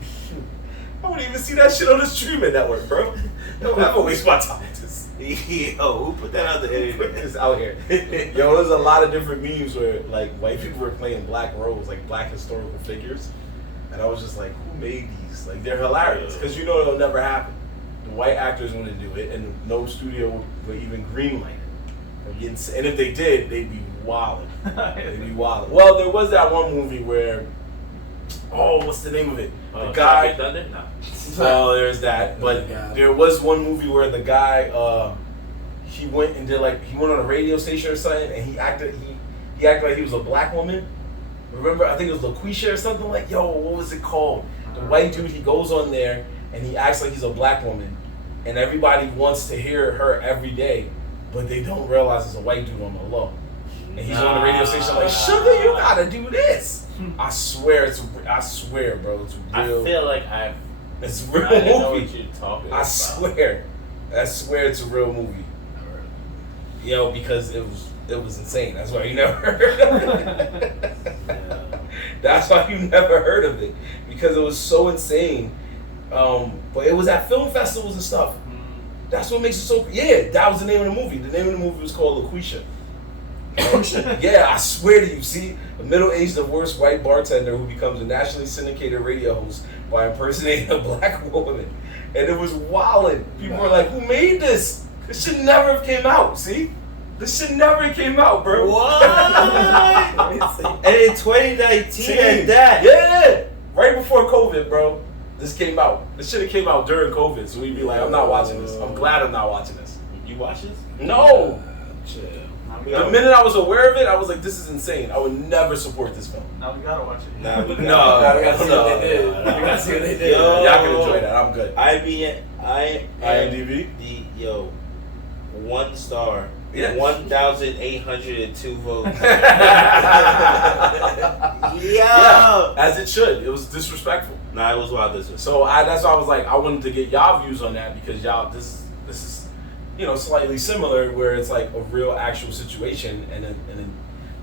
I wouldn't even see that shit on the streaming network, bro. Don't ever waste my time with this. Yo, who put that out there? Put this out here. Yo, there's a lot of different memes where like white people were playing black roles, like black historical figures. And I was just like, who made these? Like, they're hilarious because it'll never happen. the white actors wouldn't do it, and no studio would even greenlight it. And if they did, they'd be wildin'. They'd be wildin'. Well, there was that one movie where, what's the name of it? The guy. Thunder? No. Well, there's that, but there was one movie where the guy, he went and did he went on a radio station or something, and he acted like he was a black woman. Remember, I think it was LaQuisha or something what was it called? The white dude, he goes on there and he acts like he's a black woman, and everybody wants to hear her every day, but they don't realize it's a white dude on the low. And he's on the radio station like, Sugar, you gotta do this. I swear, bro, it's real. I feel like it's a real I didn't movie. know what you're talking about. I swear it's a real movie. Yo, because it was insane. That's why you never heard of it. That's why you never heard of it, because it was so insane. But it was at film festivals and stuff. That's what makes it so. Yeah, that was the name of the movie. The name of the movie was called LaQuisha. Yeah, I swear to you. See, a middle-aged divorced white bartender who becomes a nationally syndicated radio host by impersonating a black woman, and it was wildin'. People were like, "Who made this? This should never have came out." See, this should never have came out, bro. What? And in 2019 at that. Yeah, right before COVID, bro. This came out. This shit came out during COVID, so we'd be like, "I'm not watching this. I'm glad I'm not watching this." You watch this? No. Chill. The minute I was aware of it, I was like, "This is insane. I would never support this film." Now we gotta watch it. Nah, we No, gotta see what they did. We gotta see what they did. Yo. Y'all can enjoy that. I'm good. IMDb? The 1 star. Yeah. 1,802 votes. Yeah, as it should. It was disrespectful. Nah, it was wild this one. So that's why I was like, I wanted to get y'all views on that, because y'all, this is, slightly similar, where it's like a real actual situation, and then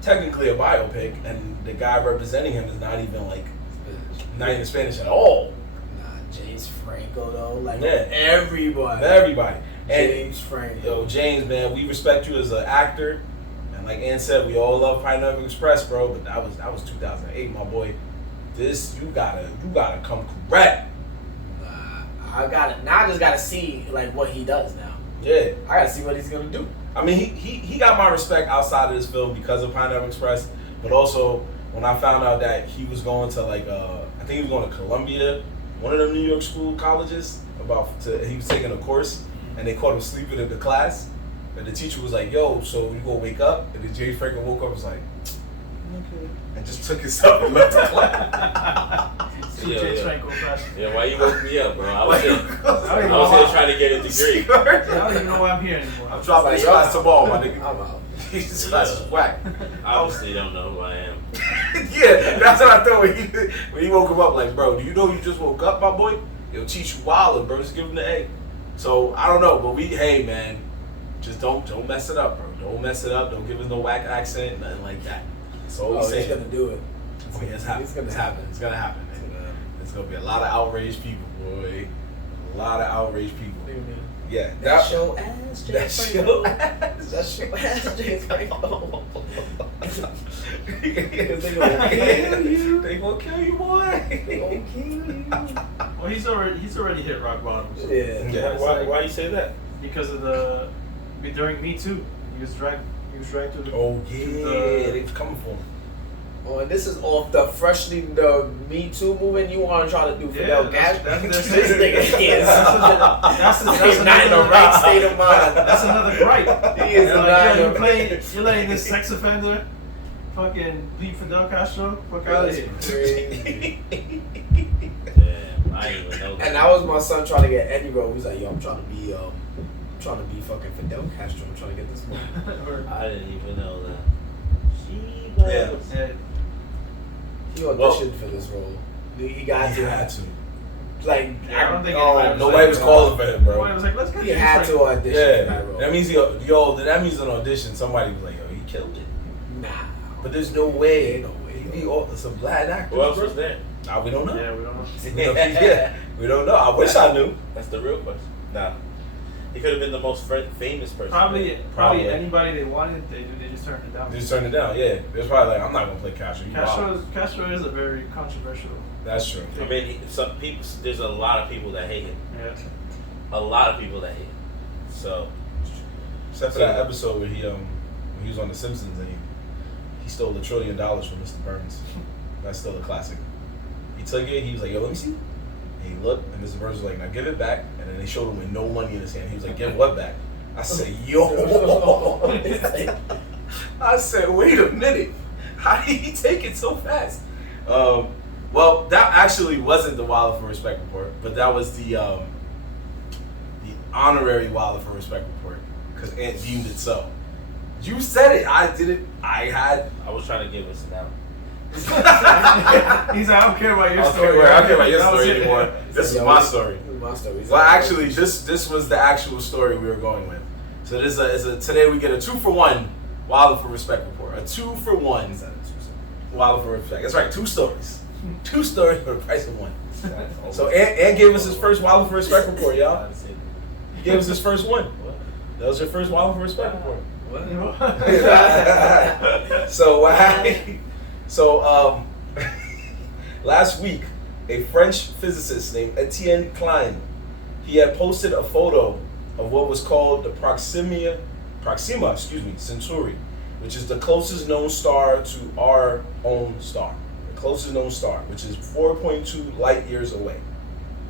technically a biopic, and the guy representing him is not even Spanish at all. James Franco though, Yeah. everybody. And James Franco. Yo, James, man, we respect you as an actor, and like Ann said, we all love Pineapple Express, bro. But that was 2008, my boy. This you gotta come correct. I just gotta see what he does now. Yeah, I gotta see what he's gonna do. I mean, he got my respect outside of this film because of Pineapple Express, but also when I found out that he was going to I think he was going to Columbia, one of the New York school colleges, he was taking a course, and they caught him sleeping in the class, and the teacher was like, "Yo, so you gonna wake up?" And then James Franco woke up and was like, "Okay," and just took his stuff and left the class. James Franco class. Yeah, why you woke me up, bro? I was here trying to get a degree. I don't even know why I'm here anymore. I'm dropping this class tomorrow, my nigga. I'm out. This class is whack. Obviously, don't know who I am. Yeah, that's what I thought when he woke him up. Like, bro, do you know you just woke up, my boy? It'll teach you wildin', bro. Just give him the A. So I don't know, but hey, man, just don't mess it up, bro. Don't mess it up. Don't give us no whack accent, nothing like that. So He's gonna do it. It's gonna happen. It's gonna happen. There's gonna be a lot of outraged people, boy. A lot of outraged people. Yeah, That's your ass, James That's Franco. your ass. That's your ass, James Franco. They gonna kill you. They gonna kill you, boy. They gonna kill you. Well, he's already hit rock bottom. So. Yeah. Yeah. Why you say that? Because of during Me Too, he was dragged to the. Oh yeah, they was coming for him. Oh, and this is off the the Me Too movement you want to try to do Fidel Castro. That's This their nigga is that's not in the right state of mind. That's another gripe. He is not. You're letting this sex offender fucking beat Fidel Castro. Fuck out of here. Crazy. Damn, I didn't even know that. And that was my son trying to get Eddie Rowe. He's like, yo, I'm trying to be fucking Fidel Castro. I'm trying to get this money. I didn't even know that. Yeah. He auditioned for this role. He got He to. had to. Like, I don't think anybody Nobody was calling for him, bro. I was like, let's get he this had right. to audition for that Yeah, role. that means that means an audition. Somebody was like, "Yo, he killed it." Nah. But there's no way. No way. He be all some black actors. Who else was there? Nah, we don't know. Yeah, we don't know. We don't know. I wish I knew. That's the real question. Nah. He could have been the most famous person. Probably anybody they wanted, they just turned it down. They just turned it down. Yeah, it's probably like, I'm not gonna play Castro. You wild. Castro is a very controversial. That's true. I mean, some people. There's a lot of people that hate him. Yeah. a lot of people that hate him. So, except for that episode where he was on The Simpsons and he stole $1 trillion from Mr. Burns. That's still a classic. He took it. He was like, "Yo, let me see." And he looked, and Mr. Burns was like, "Now give it back." And then they showed him with no money in his hand. He was like, "Give what back?" I said, "Yo." I said, "Wait a minute. How did he take it so fast?" Well, that actually wasn't the Wilder for Respect report, but that was the honorary Wilder for Respect report because Ant deemed it so. You said it. I did it. I was trying to give us an out. He's like, I don't care about your story. I don't care about your story anymore. This is my story. My story. Well, actually, this was the actual story we were going with. So this is today we get a 2-for-1 Wilder for Respect report. A 2-for-1 Wilder for Respect. That's right. 2 stories. 2 stories for the price of 1. So Ant gave us his first Wilder for Respect report, y'all. He gave us his first one. That was your first Wilder for Respect report. So last week, a French physicist named Etienne Klein, he had posted a photo of what was called the Proxima Centauri, which is the closest known star to our own star. The closest known star, which is 4.2 light years away,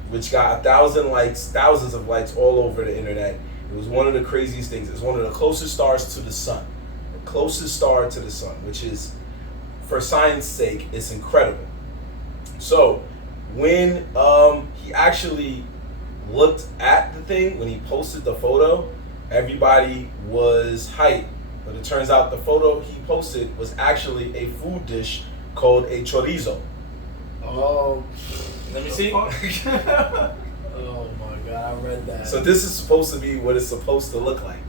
which got 1,000 of lights all over the internet. It was one of the craziest things. It's one of the closest stars to the sun. The closest star to the sun, which is, for science sake, it's incredible. So when he actually looked at the thing, when he posted the photo, everybody was hyped. But it turns out the photo he posted was actually a food dish called a chorizo. Let me see. Oh my god, I read that. So this is supposed to be what it's supposed to look like.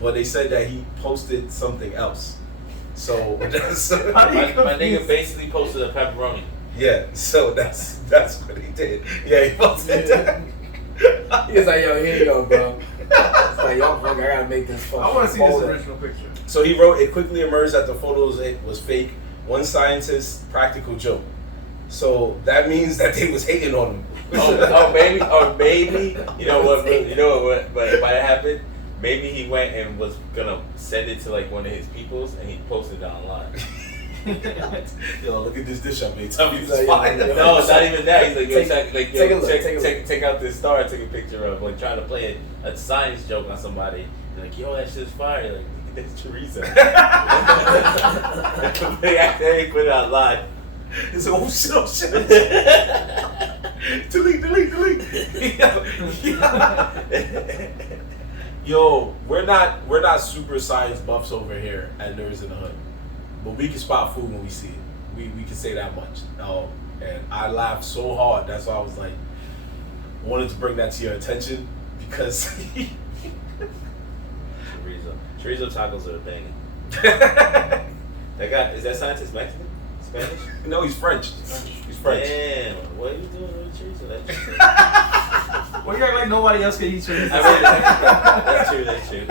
But they said that he posted something else. So my nigga basically posted a pepperoni. Yeah, so that's what he did. Yeah, he posted that. He was like, "Yo, here you go, bro." It's like, "Yo, fuck, I gotta make this phone." I want to see this original picture. So he wrote, "It quickly emerged that the photos was fake. One scientist practical joke." So that means that they was hating on him. Maybe. You know what might have happened? Maybe he went and was gonna send it to like one of his peoples, and he posted it online. Yo, look at this dish I made. Tell me this Like, is fine. No, it's not even that. He's like, yo, take out this star, take a picture of, like, trying to play a science joke on somebody. You're like, yo, that shit's fire. Like, look at this chorizo. They actually put it online. He's like, oh shit. delete. Yo, we're not super science buffs over here at Nerdz in the Hood, but we can spot food when we see it. We can say that much. And I laughed so hard. That's why I was like, wanted to bring that to your attention because Chorizo tacos are a banging. That guy, is that scientist Mexican? Spanish? No, he's French. He's French. Damn, what are you doing with chorizo? Well, you act like nobody else can eat chorizo. That's true. He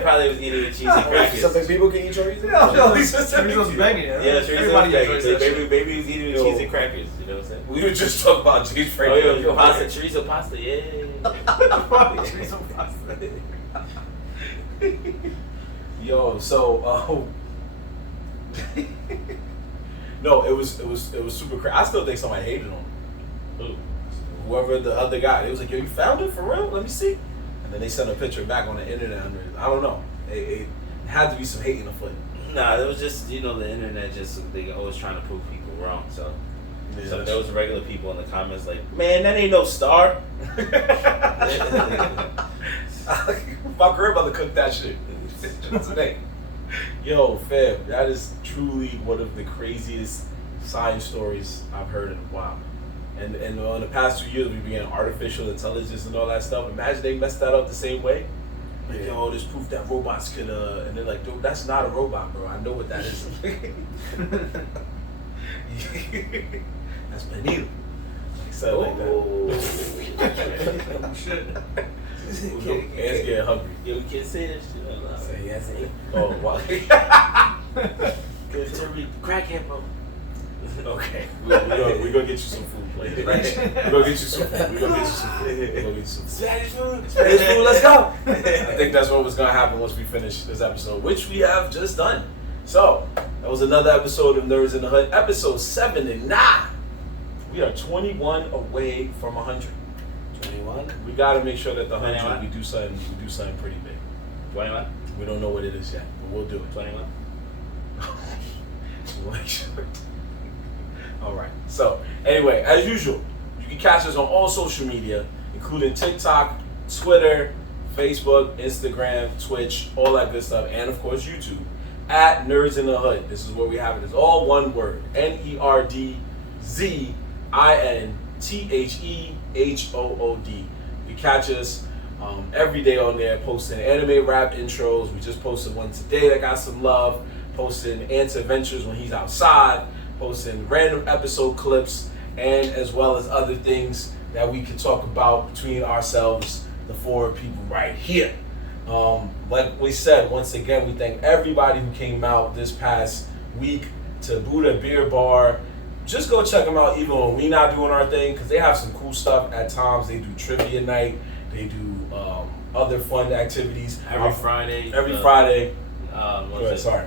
probably was eating with cheese and crackers. Something people can eat chorizo? No, chorizo's banging. Yeah, chorizo was banging. So baby was eating with cheese and crackers. You know what I'm saying? We were just talking about cheese Oh, yo, pasta, chorizo pasta, yeah. Chorizo pasta. Yo, so no, it was super crazy. I still think somebody hated on him. Who? Whoever the other guy, it was like, yo, you found it for real? Let me see. And then they sent a picture back on the internet under it. I don't know. It had to be some hate in the foot. Nah, it was just, the internet they always trying to prove people wrong. So there was regular people in the comments like, man, that ain't no star. My grandmother cooked that shit today. Yo, fam, that is truly one of the craziest science stories I've heard in a while. And in the past 2 years, we've been getting artificial intelligence and all that stuff. Imagine they messed that up the same way. Like, yo, there's proof that robots could, and they're like, dude, that's not a robot, bro. I know what that is. That's Benito. Something like that. Oh, shit. It's getting hungry. Yo, we can't say that shit out loud. Say yes, Oh, wow. Cause Terry, crackhead, bro. Okay. We're gonna get you some food later. We're gonna get you some food. We're gonna get you some food. We're gonna get you some food. Spanish food. Spanish food, let's go. I think that's what was gonna happen once we finish this episode, which we have just done. So, that was another episode of Nerds in the Hood, episode 79. We are 21 away from 100. 21. We gotta make sure that the 100 21. we do something pretty big. 21. We don't know what it is yet, but we'll do it. 21. We'll make sure. All right. So, anyway, as usual, you can catch us on all social media, including TikTok, Twitter, Facebook, Instagram, Twitch, all that good stuff, and of course YouTube at Nerds in the Hood. This is where we have it. It's all one word: NERDZINTHEHOOD. You catch us every day on there, posting anime rap intros. We just posted one today that got some love. Posting Ant's Adventures when he's outside. Posting random episode clips, and as well as other things that we can talk about between ourselves, the four people right here. Like we said, once again, we thank everybody who came out this past week to Buddha Beer Bar. Just go check them out even when we not doing our thing, because they have some cool stuff at times. They do trivia night. They do other fun activities. Every Friday. Friday. What's it? Sorry.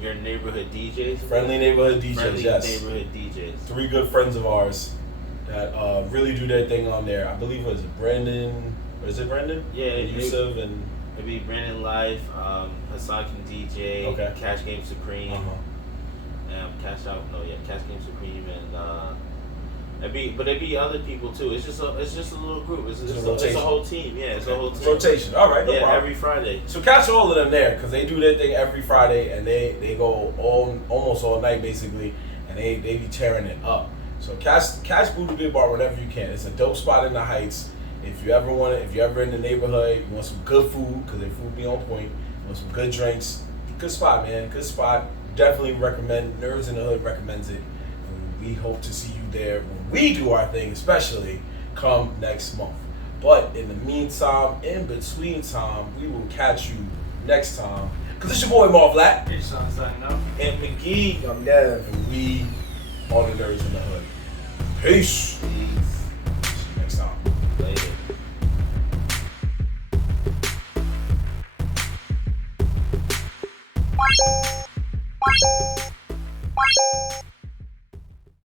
Your neighborhood DJs. Friendly neighborhood DJs, Friendly yes. neighborhood DJs. 3 good friends of ours that really do their thing on there. I believe it was Brandon. Or is it Brandon? Yeah, Yusuf and maybe Brandon Life, Hassan can DJ, Okay. Cash Game Supreme, Cash Game Supreme, and there'd be other people too. It's just a little group. It's a whole team. Yeah, it's a whole team. Rotation. All right, no problem. Every Friday. So catch all of them there because they do their thing every Friday and they go almost all night basically, and they be tearing it up. So catch Buddha Beer Bar whenever you can. It's a dope spot in the Heights. If you ever in the neighborhood, you want some good food because their food be on point. You want some good drinks. Good spot, man. Good spot. Definitely recommend. Nerds in the Hood recommends it. And we hope to see you there when we do our thing, especially come next month. But in the meantime, in between time, we will catch you next time. Cause it's your boy Marv Black. Your son signing out. And McGee. I'm dead. And we are the Nerds in the Hood. Peace. Peace. Next time. Later.